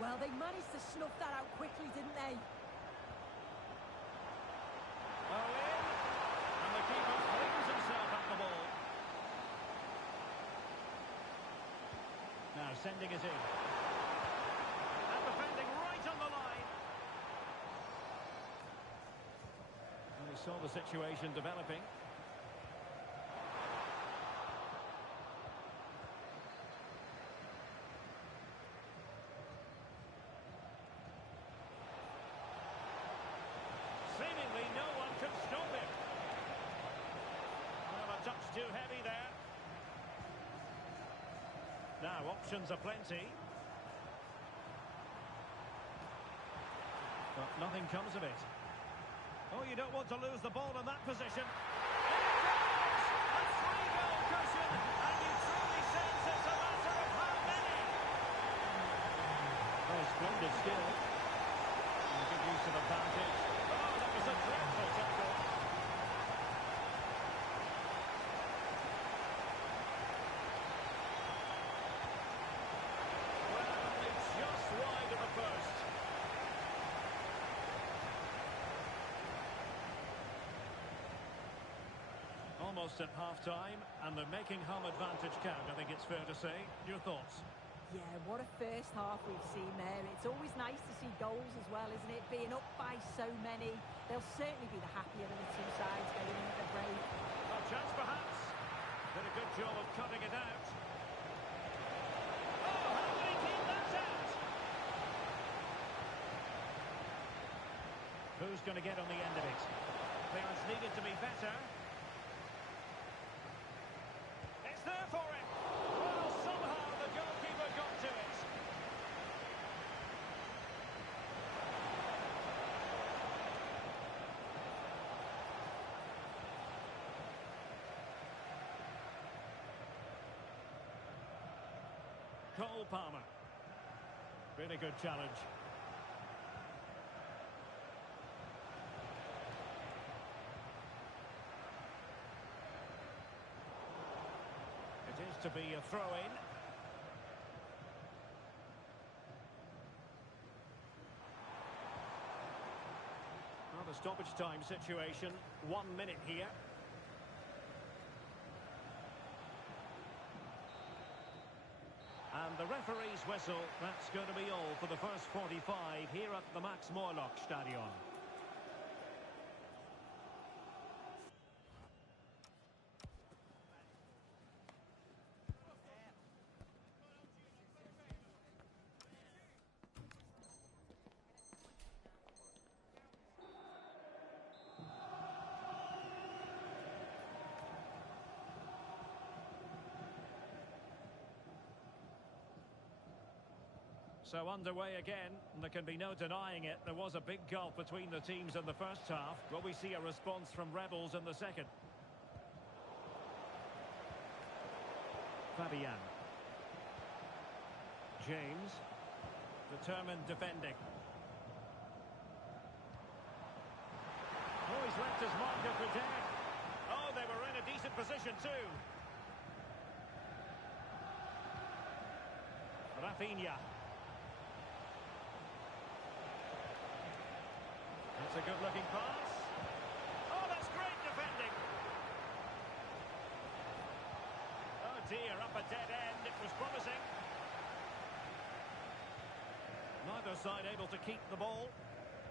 Well, they managed to snuff that out quickly, didn't they? Oh, in. And the keeper flings himself at the ball. Now sending it in. And defending right on the line. And we saw the situation developing. Seemingly no one could stop him. Well, a touch too heavy there. Now, options are plenty. But nothing comes of it. Oh, you don't want to lose the ball in that position. And it goes! A three-goal cushion, and you truly sense it's a matter of how many. Oh, splendid skill. And good use of advantage. Oh, that was a dreadful tackle. Well, only just wide of the post. Almost at half-time, and they're making home advantage count, I think it's fair to say. Your thoughts? Yeah, what a first half we've seen there. It's always nice to see goals as well, isn't it? Being up by so many. They'll certainly be the happier of the two sides going into the break. A chance perhaps. Did a good job of cutting it out. Oh, how did he keep that out? Who's going to get on the end of it? Clearance needed to be better. It's there for him. Well, somehow the goalkeeper got to it. Cole Palmer. Really good challenge. It is to be a throw-in. Well, the stoppage time situation, 1 minute here. And the referee's whistle, that's going to be all for the first 45 here at the Max Morlock Stadion. So underway again, and there can be no denying it. There was a big gulf between the teams in the first half. Will we see a response from Rebels in the second? Fabian. James. Determined defending. Oh, he's left his marker for dead. Oh, they were in a decent position too. Rafinha. It's a good-looking pass. Oh, that's great defending. Oh dear, up a dead end. It was promising. Neither side able to keep the ball.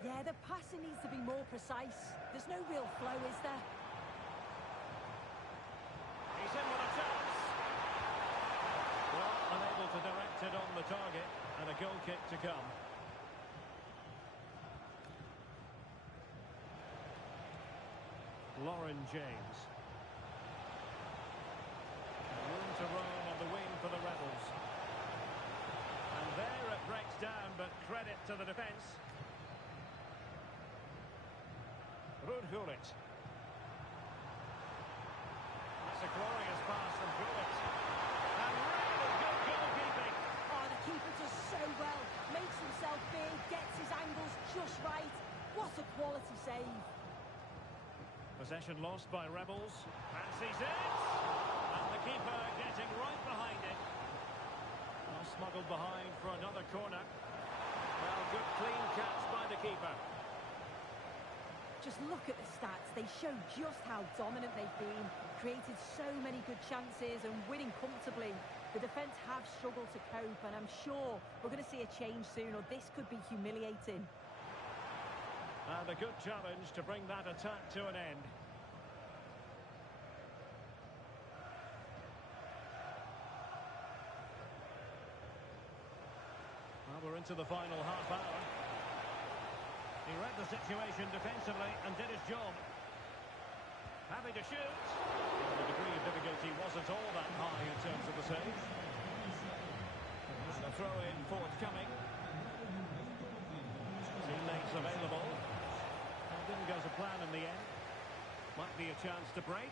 Yeah, the passing needs to be more precise. There's no real flow, is there? He's in with a chance. Well, unable to direct it on the target, and a goal kick to come. Lauren James. Room to roam on the wing for the Rebels. And there it breaks down, but credit to the defence. Rudhulit. That's a glorious pass from Gullit. And really good goalkeeping. Oh, the keeper does so well. Makes himself big, gets his angles just right. What a quality save. Possession lost by Rebels. Fancies it! And the keeper getting right behind it. Well, smuggled behind for another corner. Well, good clean catch by the keeper. Just look at the stats. They show just how dominant they've been. Created so many good chances and winning comfortably. The defence have struggled to cope, and I'm sure we're going to see a change soon, or this could be humiliating. And a good challenge to bring that attack to an end. Well, we're into the final half hour. He read the situation defensively and did his job. Happy to shoot. Well, the degree of difficulty wasn't all that high in terms of the save. And a throw-in forthcoming. Teammates available. Well, didn't go to plan in the end. Might be a chance to break.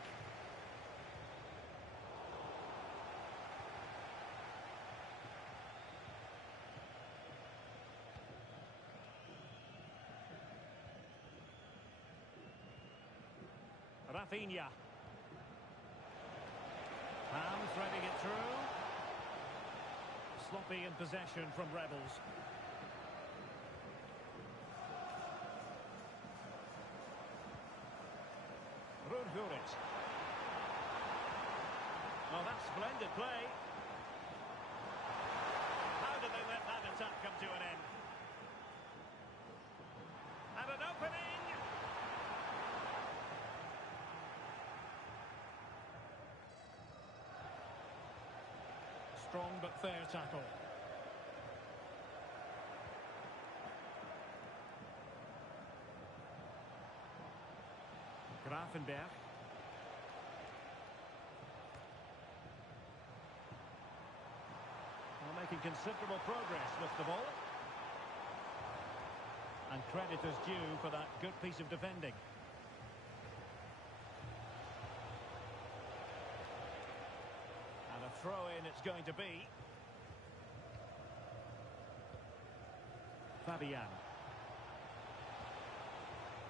Rafinha. Ham threading it through. Sloppy in possession from Rebels. Rudhulit. Oh, that's splendid play. How did they let that attack come to an end? And an opening! Strong but fair tackle. Grafenberg. Well, making considerable progress with the ball. And credit is due for that good piece of defending. And a throw-in it's going to be. Fabian.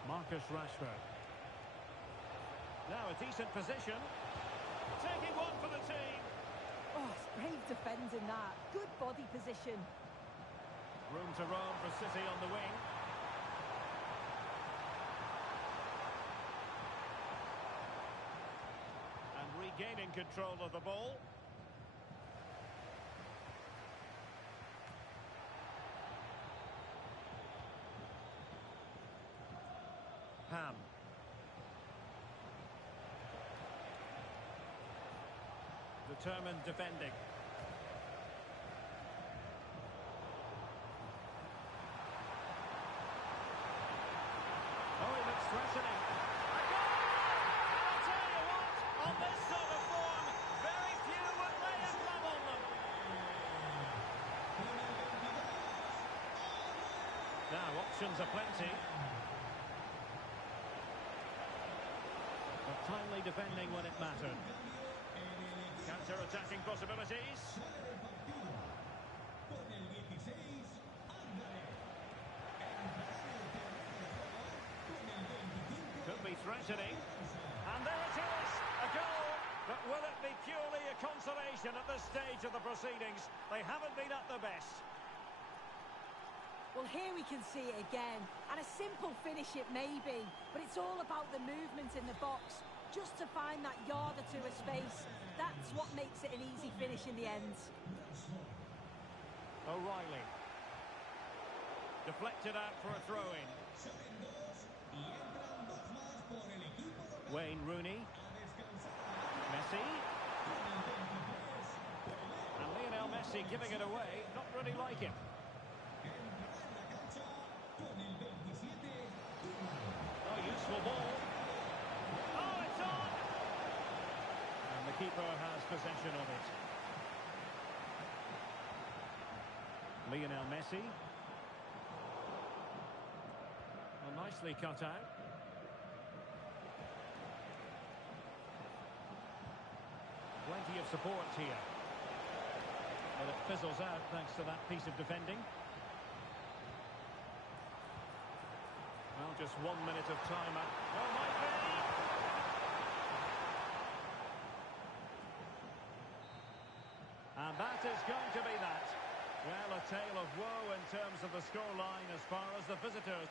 Marcus Rashford. Now a decent position. Taking one for the team. Oh, it's brave defending that. Good body position. Room to roam for City on the wing. And regaining control of the ball. Ham. Determined defending. Oh, he looks threatening. A goal! And I'll tell you what, on this sort of form, very few would lay a glove on them. Now, options are plenty. But timely defending when it mattered. Counter-attacking possibilities. Could be threatening. And there it is, a goal. But will it be purely a consolation at this stage of the proceedings? They haven't been at their best. Well, here we can see it again. And a simple finish it may be, but it's all about the movement in the box. Just to find that yard or two of space. That's what makes it an easy finish in the end. O'Reilly. Deflected out for a throw-in. Wayne Rooney. Messi. And Lionel Messi giving it away. Not really like it. Oh, useful ball. Oh, it's on! And the keeper has possession of it. Lionel Messi. Well, nicely cut out. Plenty of support here. But it fizzles out thanks to that piece of defending. Well, just 1 minute of time. Oh, might be! And that is going to be that. Well, a tale of woe in terms of the scoreline as far as the visitors.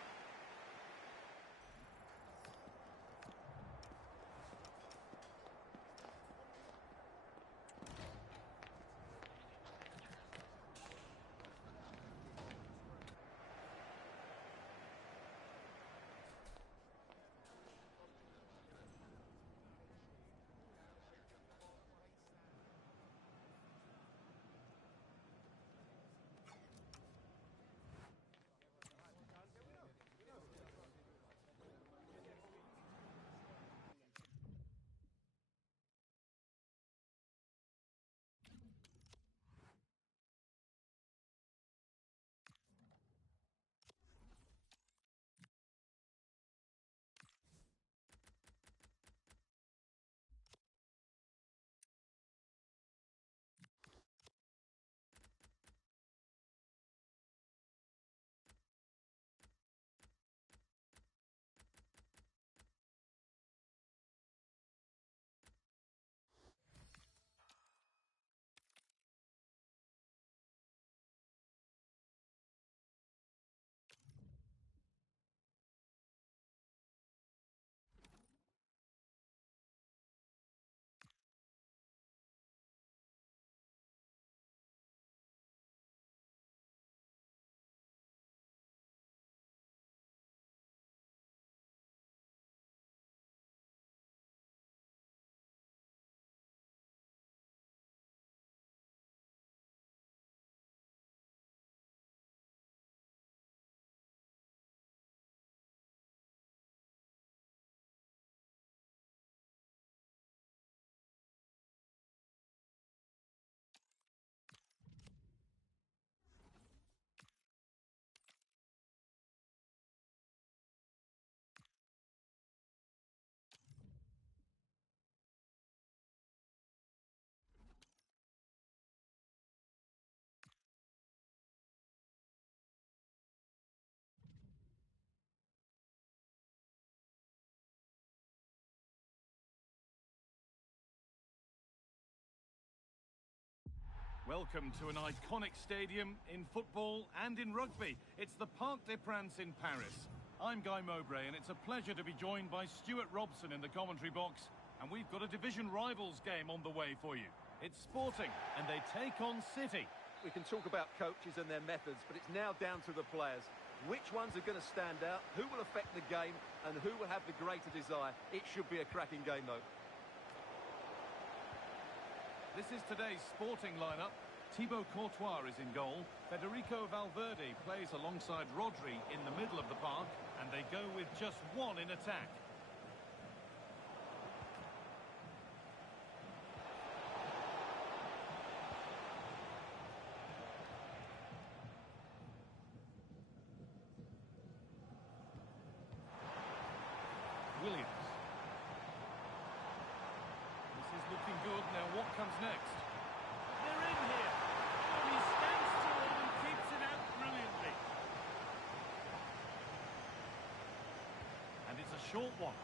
Welcome to an iconic stadium in football and in rugby. It's the Parc des Princes in Paris. I'm Guy Mowbray, and it's a pleasure to be joined by Stuart Robson in the commentary box. And we've got a division rivals game on the way for you. It's Sporting, and they take on City. We can talk about coaches and their methods, but it's now down to the players. Which ones are going to stand out, who will affect the game, and who will have the greater desire? It should be a cracking game, though. This is today's Sporting lineup. Thibaut Courtois is in goal. Federico Valverde plays alongside Rodri in the middle of the park, and they go with just one in attack. Williams. This is looking good. Now what comes next? They're in here. Oh, he stands tall and keeps it out brilliantly. And it's a short one.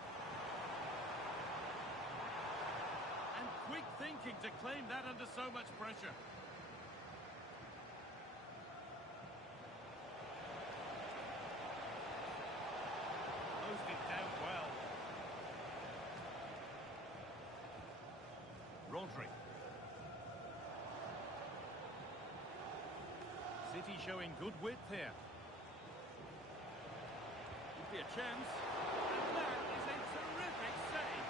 And quick thinking to claim that under so much pressure. Closed it down well. Rodri. City showing good width here. be a chance. And that is a terrific save.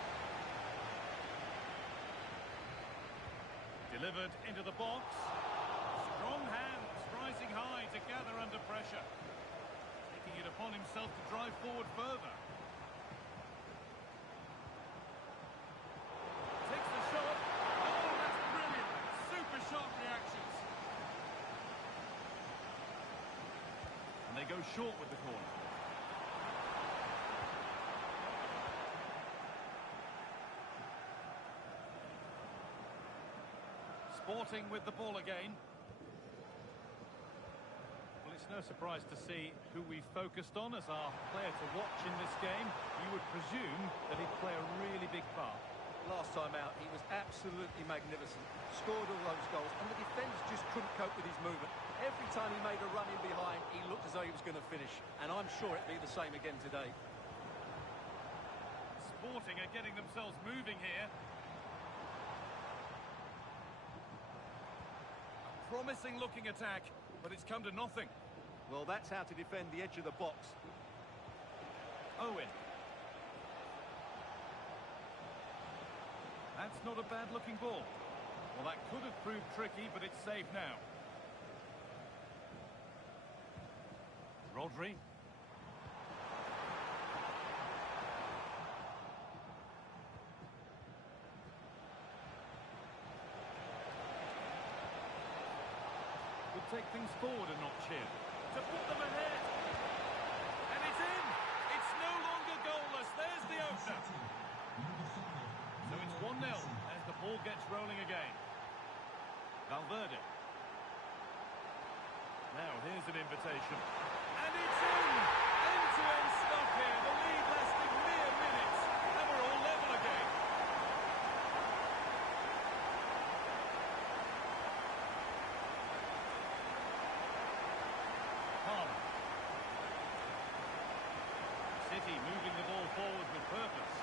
Delivered into the box. Strong hands, rising high to gather under pressure. Taking it upon himself to drive forward further. Takes the shot. Oh, that's brilliant. Super sharp reactions. And they go short with the corner. Sporting with the ball again. Well, it's no surprise to see who we focused on as our player to watch in this game. You would presume that he'd play a really big part. Last time out, he was absolutely magnificent. Scored all those goals, and the defenders just couldn't cope with his movement. Every time he made a run in behind, he looked as though he was going to finish. And I'm sure it'd be the same again today. Sporting are getting themselves moving here. Promising looking attack, but it's come to nothing. Well, that's how to defend the edge of the box. Owen. That's not a bad looking ball. Well, that could have proved tricky, but it's safe now. Rodri. Take things forward a notch here to put them ahead, and it's in. It's no longer goalless. There's the opener. So it's 1-0 as the ball gets rolling again. Valverde. Now here's an invitation, and it's in. End-to-end stuff here. The lead lasted mere minutes, and we're all level again. City moving the ball forward with purpose.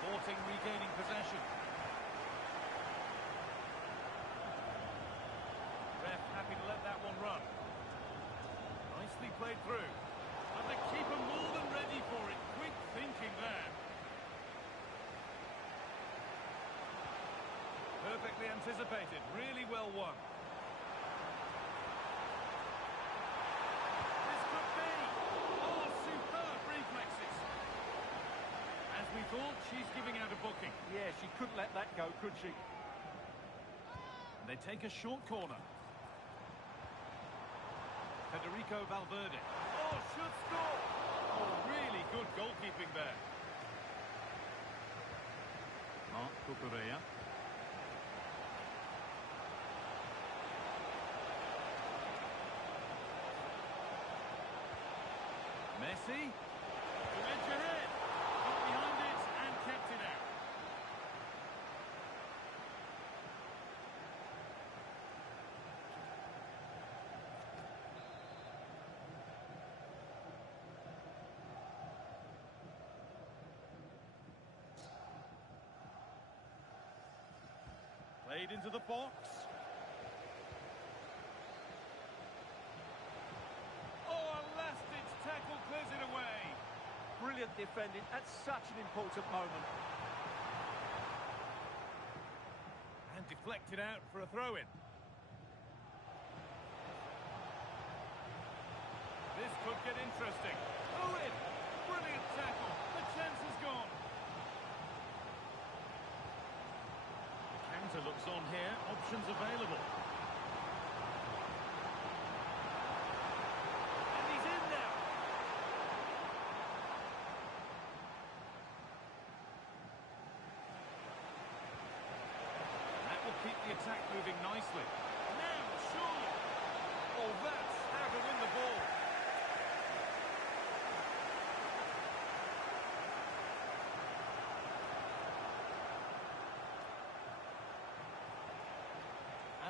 Sporting regaining possession. Ref happy to let that one run. Nicely played through. But the keeper more than ready for it. Quick thinking there. Perfectly anticipated. Really well won. We thought she's giving out a booking. Yeah, she couldn't let that go, could she? And they take a short corner. Federico Valverde. Oh, should score! Oh, really good goalkeeping there. Marc Cucurella. Messi. To edge ahead. Behind it and kept it out. Played into the box. Oh, a last-ditch tackle clears it away. Brilliant defending at such an important moment. And deflected out for a throw-in. This could get interesting. Owen! Brilliant tackle. The chance is gone. Counter looks on here. Options available. And he's in now. That will keep the attack moving nicely. Now, surely. Oh, that's how to win the ball.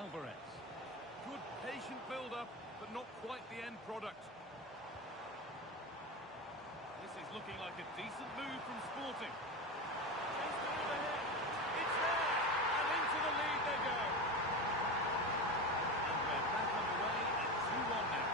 Alvarez. Good patient build-up, but not quite the end product. This is looking like a decent move from Sporting. Chase the move ahead. It's there, and into the lead they go. And we're back underway at 2-1 now.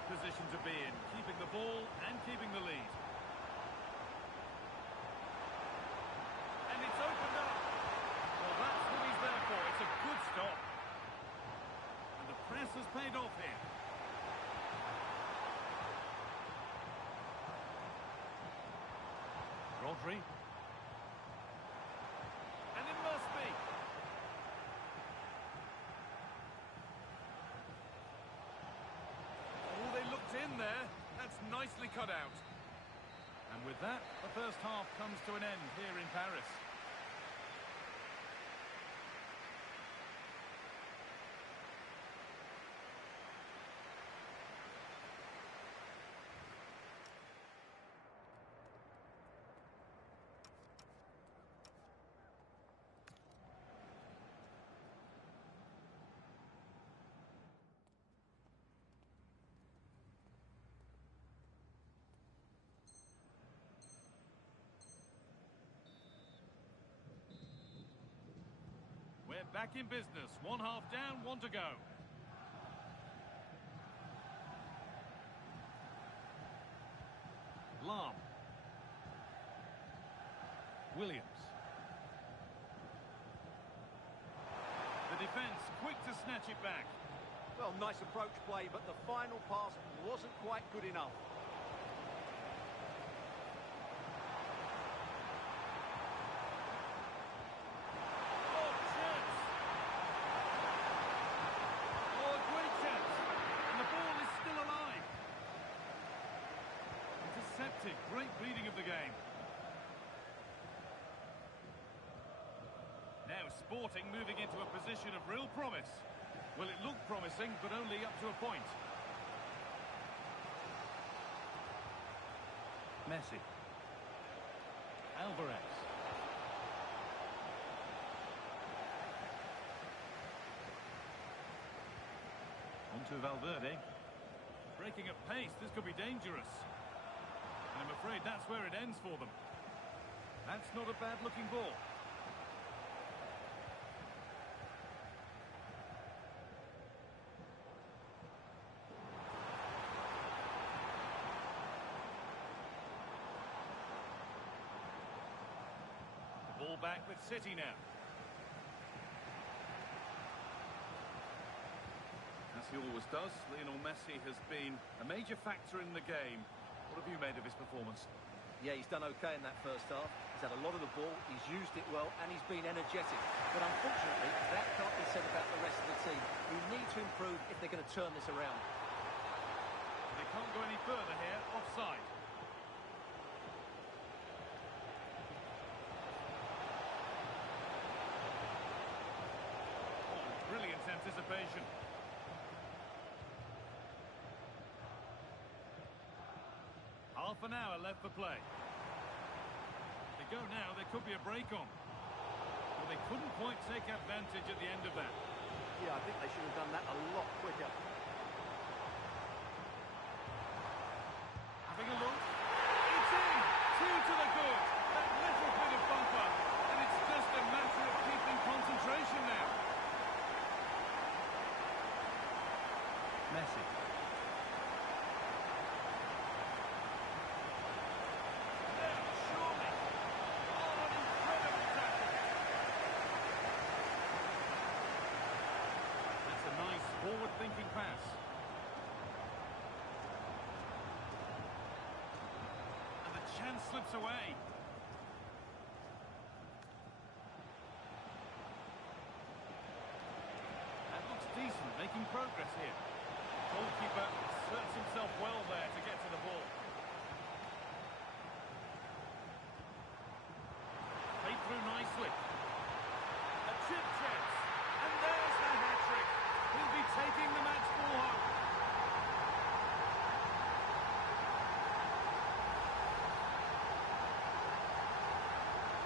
great position to be in, keeping the ball and keeping the lead. And it's opened up. Well, that's what he's there for. It's a good stop. And the press has paid off here. Rodri. And it must be. Oh, they looked in there. That's nicely cut out. And with that, the first half comes to an end here in Paris. We're back in business. One half down, one to go. Lam. Williams. The defence quick to snatch it back. Well, nice approach play, but the final pass wasn't quite good enough. Great reading of the game. Now Sporting moving into a position of real promise. Well, it looked promising, but only up to a point. Messi. Alvarez. On to Valverde. Breaking at pace, this could be dangerous. I'm afraid that's where it ends for them. That's not a bad-looking ball. The ball back with City now. As he always does, Lionel Messi has been a major factor in the game. What have you made of his performance? Yeah, he's done okay in that first half. He's had a lot of the ball, he's used it well, and he's been energetic. But unfortunately, that can't be said about the rest of the team, who need to improve if they're going to turn this around. They can't go any further here, offside. Oh, brilliant anticipation. Half an hour left for play. They go now, there could be a break on. Well, they couldn't quite take advantage at the end of that. Yeah, I think they should have done that a lot quicker. Having a look. It's in! Two to the good. That little bit of bumper. And it's just a matter of keeping concentration now. Messi. Forward-thinking pass. And the chance slips away. That looks decent, making progress here. Goalkeeper asserts himself well there to get to the ball. Played through nicely. A chip chance. And there's the hat-trick. He'll be taking the match ball home.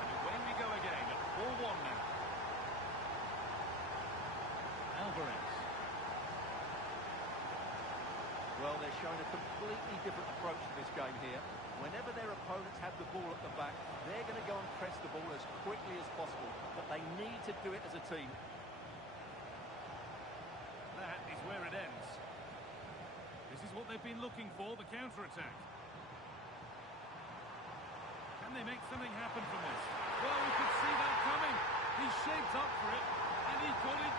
And away we go again at 4-1 now. Alvarez. Well, they're showing a completely different approach to this game here. Whenever their opponents have the ball at the back, they're going to go and press the ball as quickly as possible. But they need to do it as a team. That is where it ends. This is what they been looking for, the counter-attack. Can they make something happen from this? Well, we could see that coming. He shaped up for it, and he got it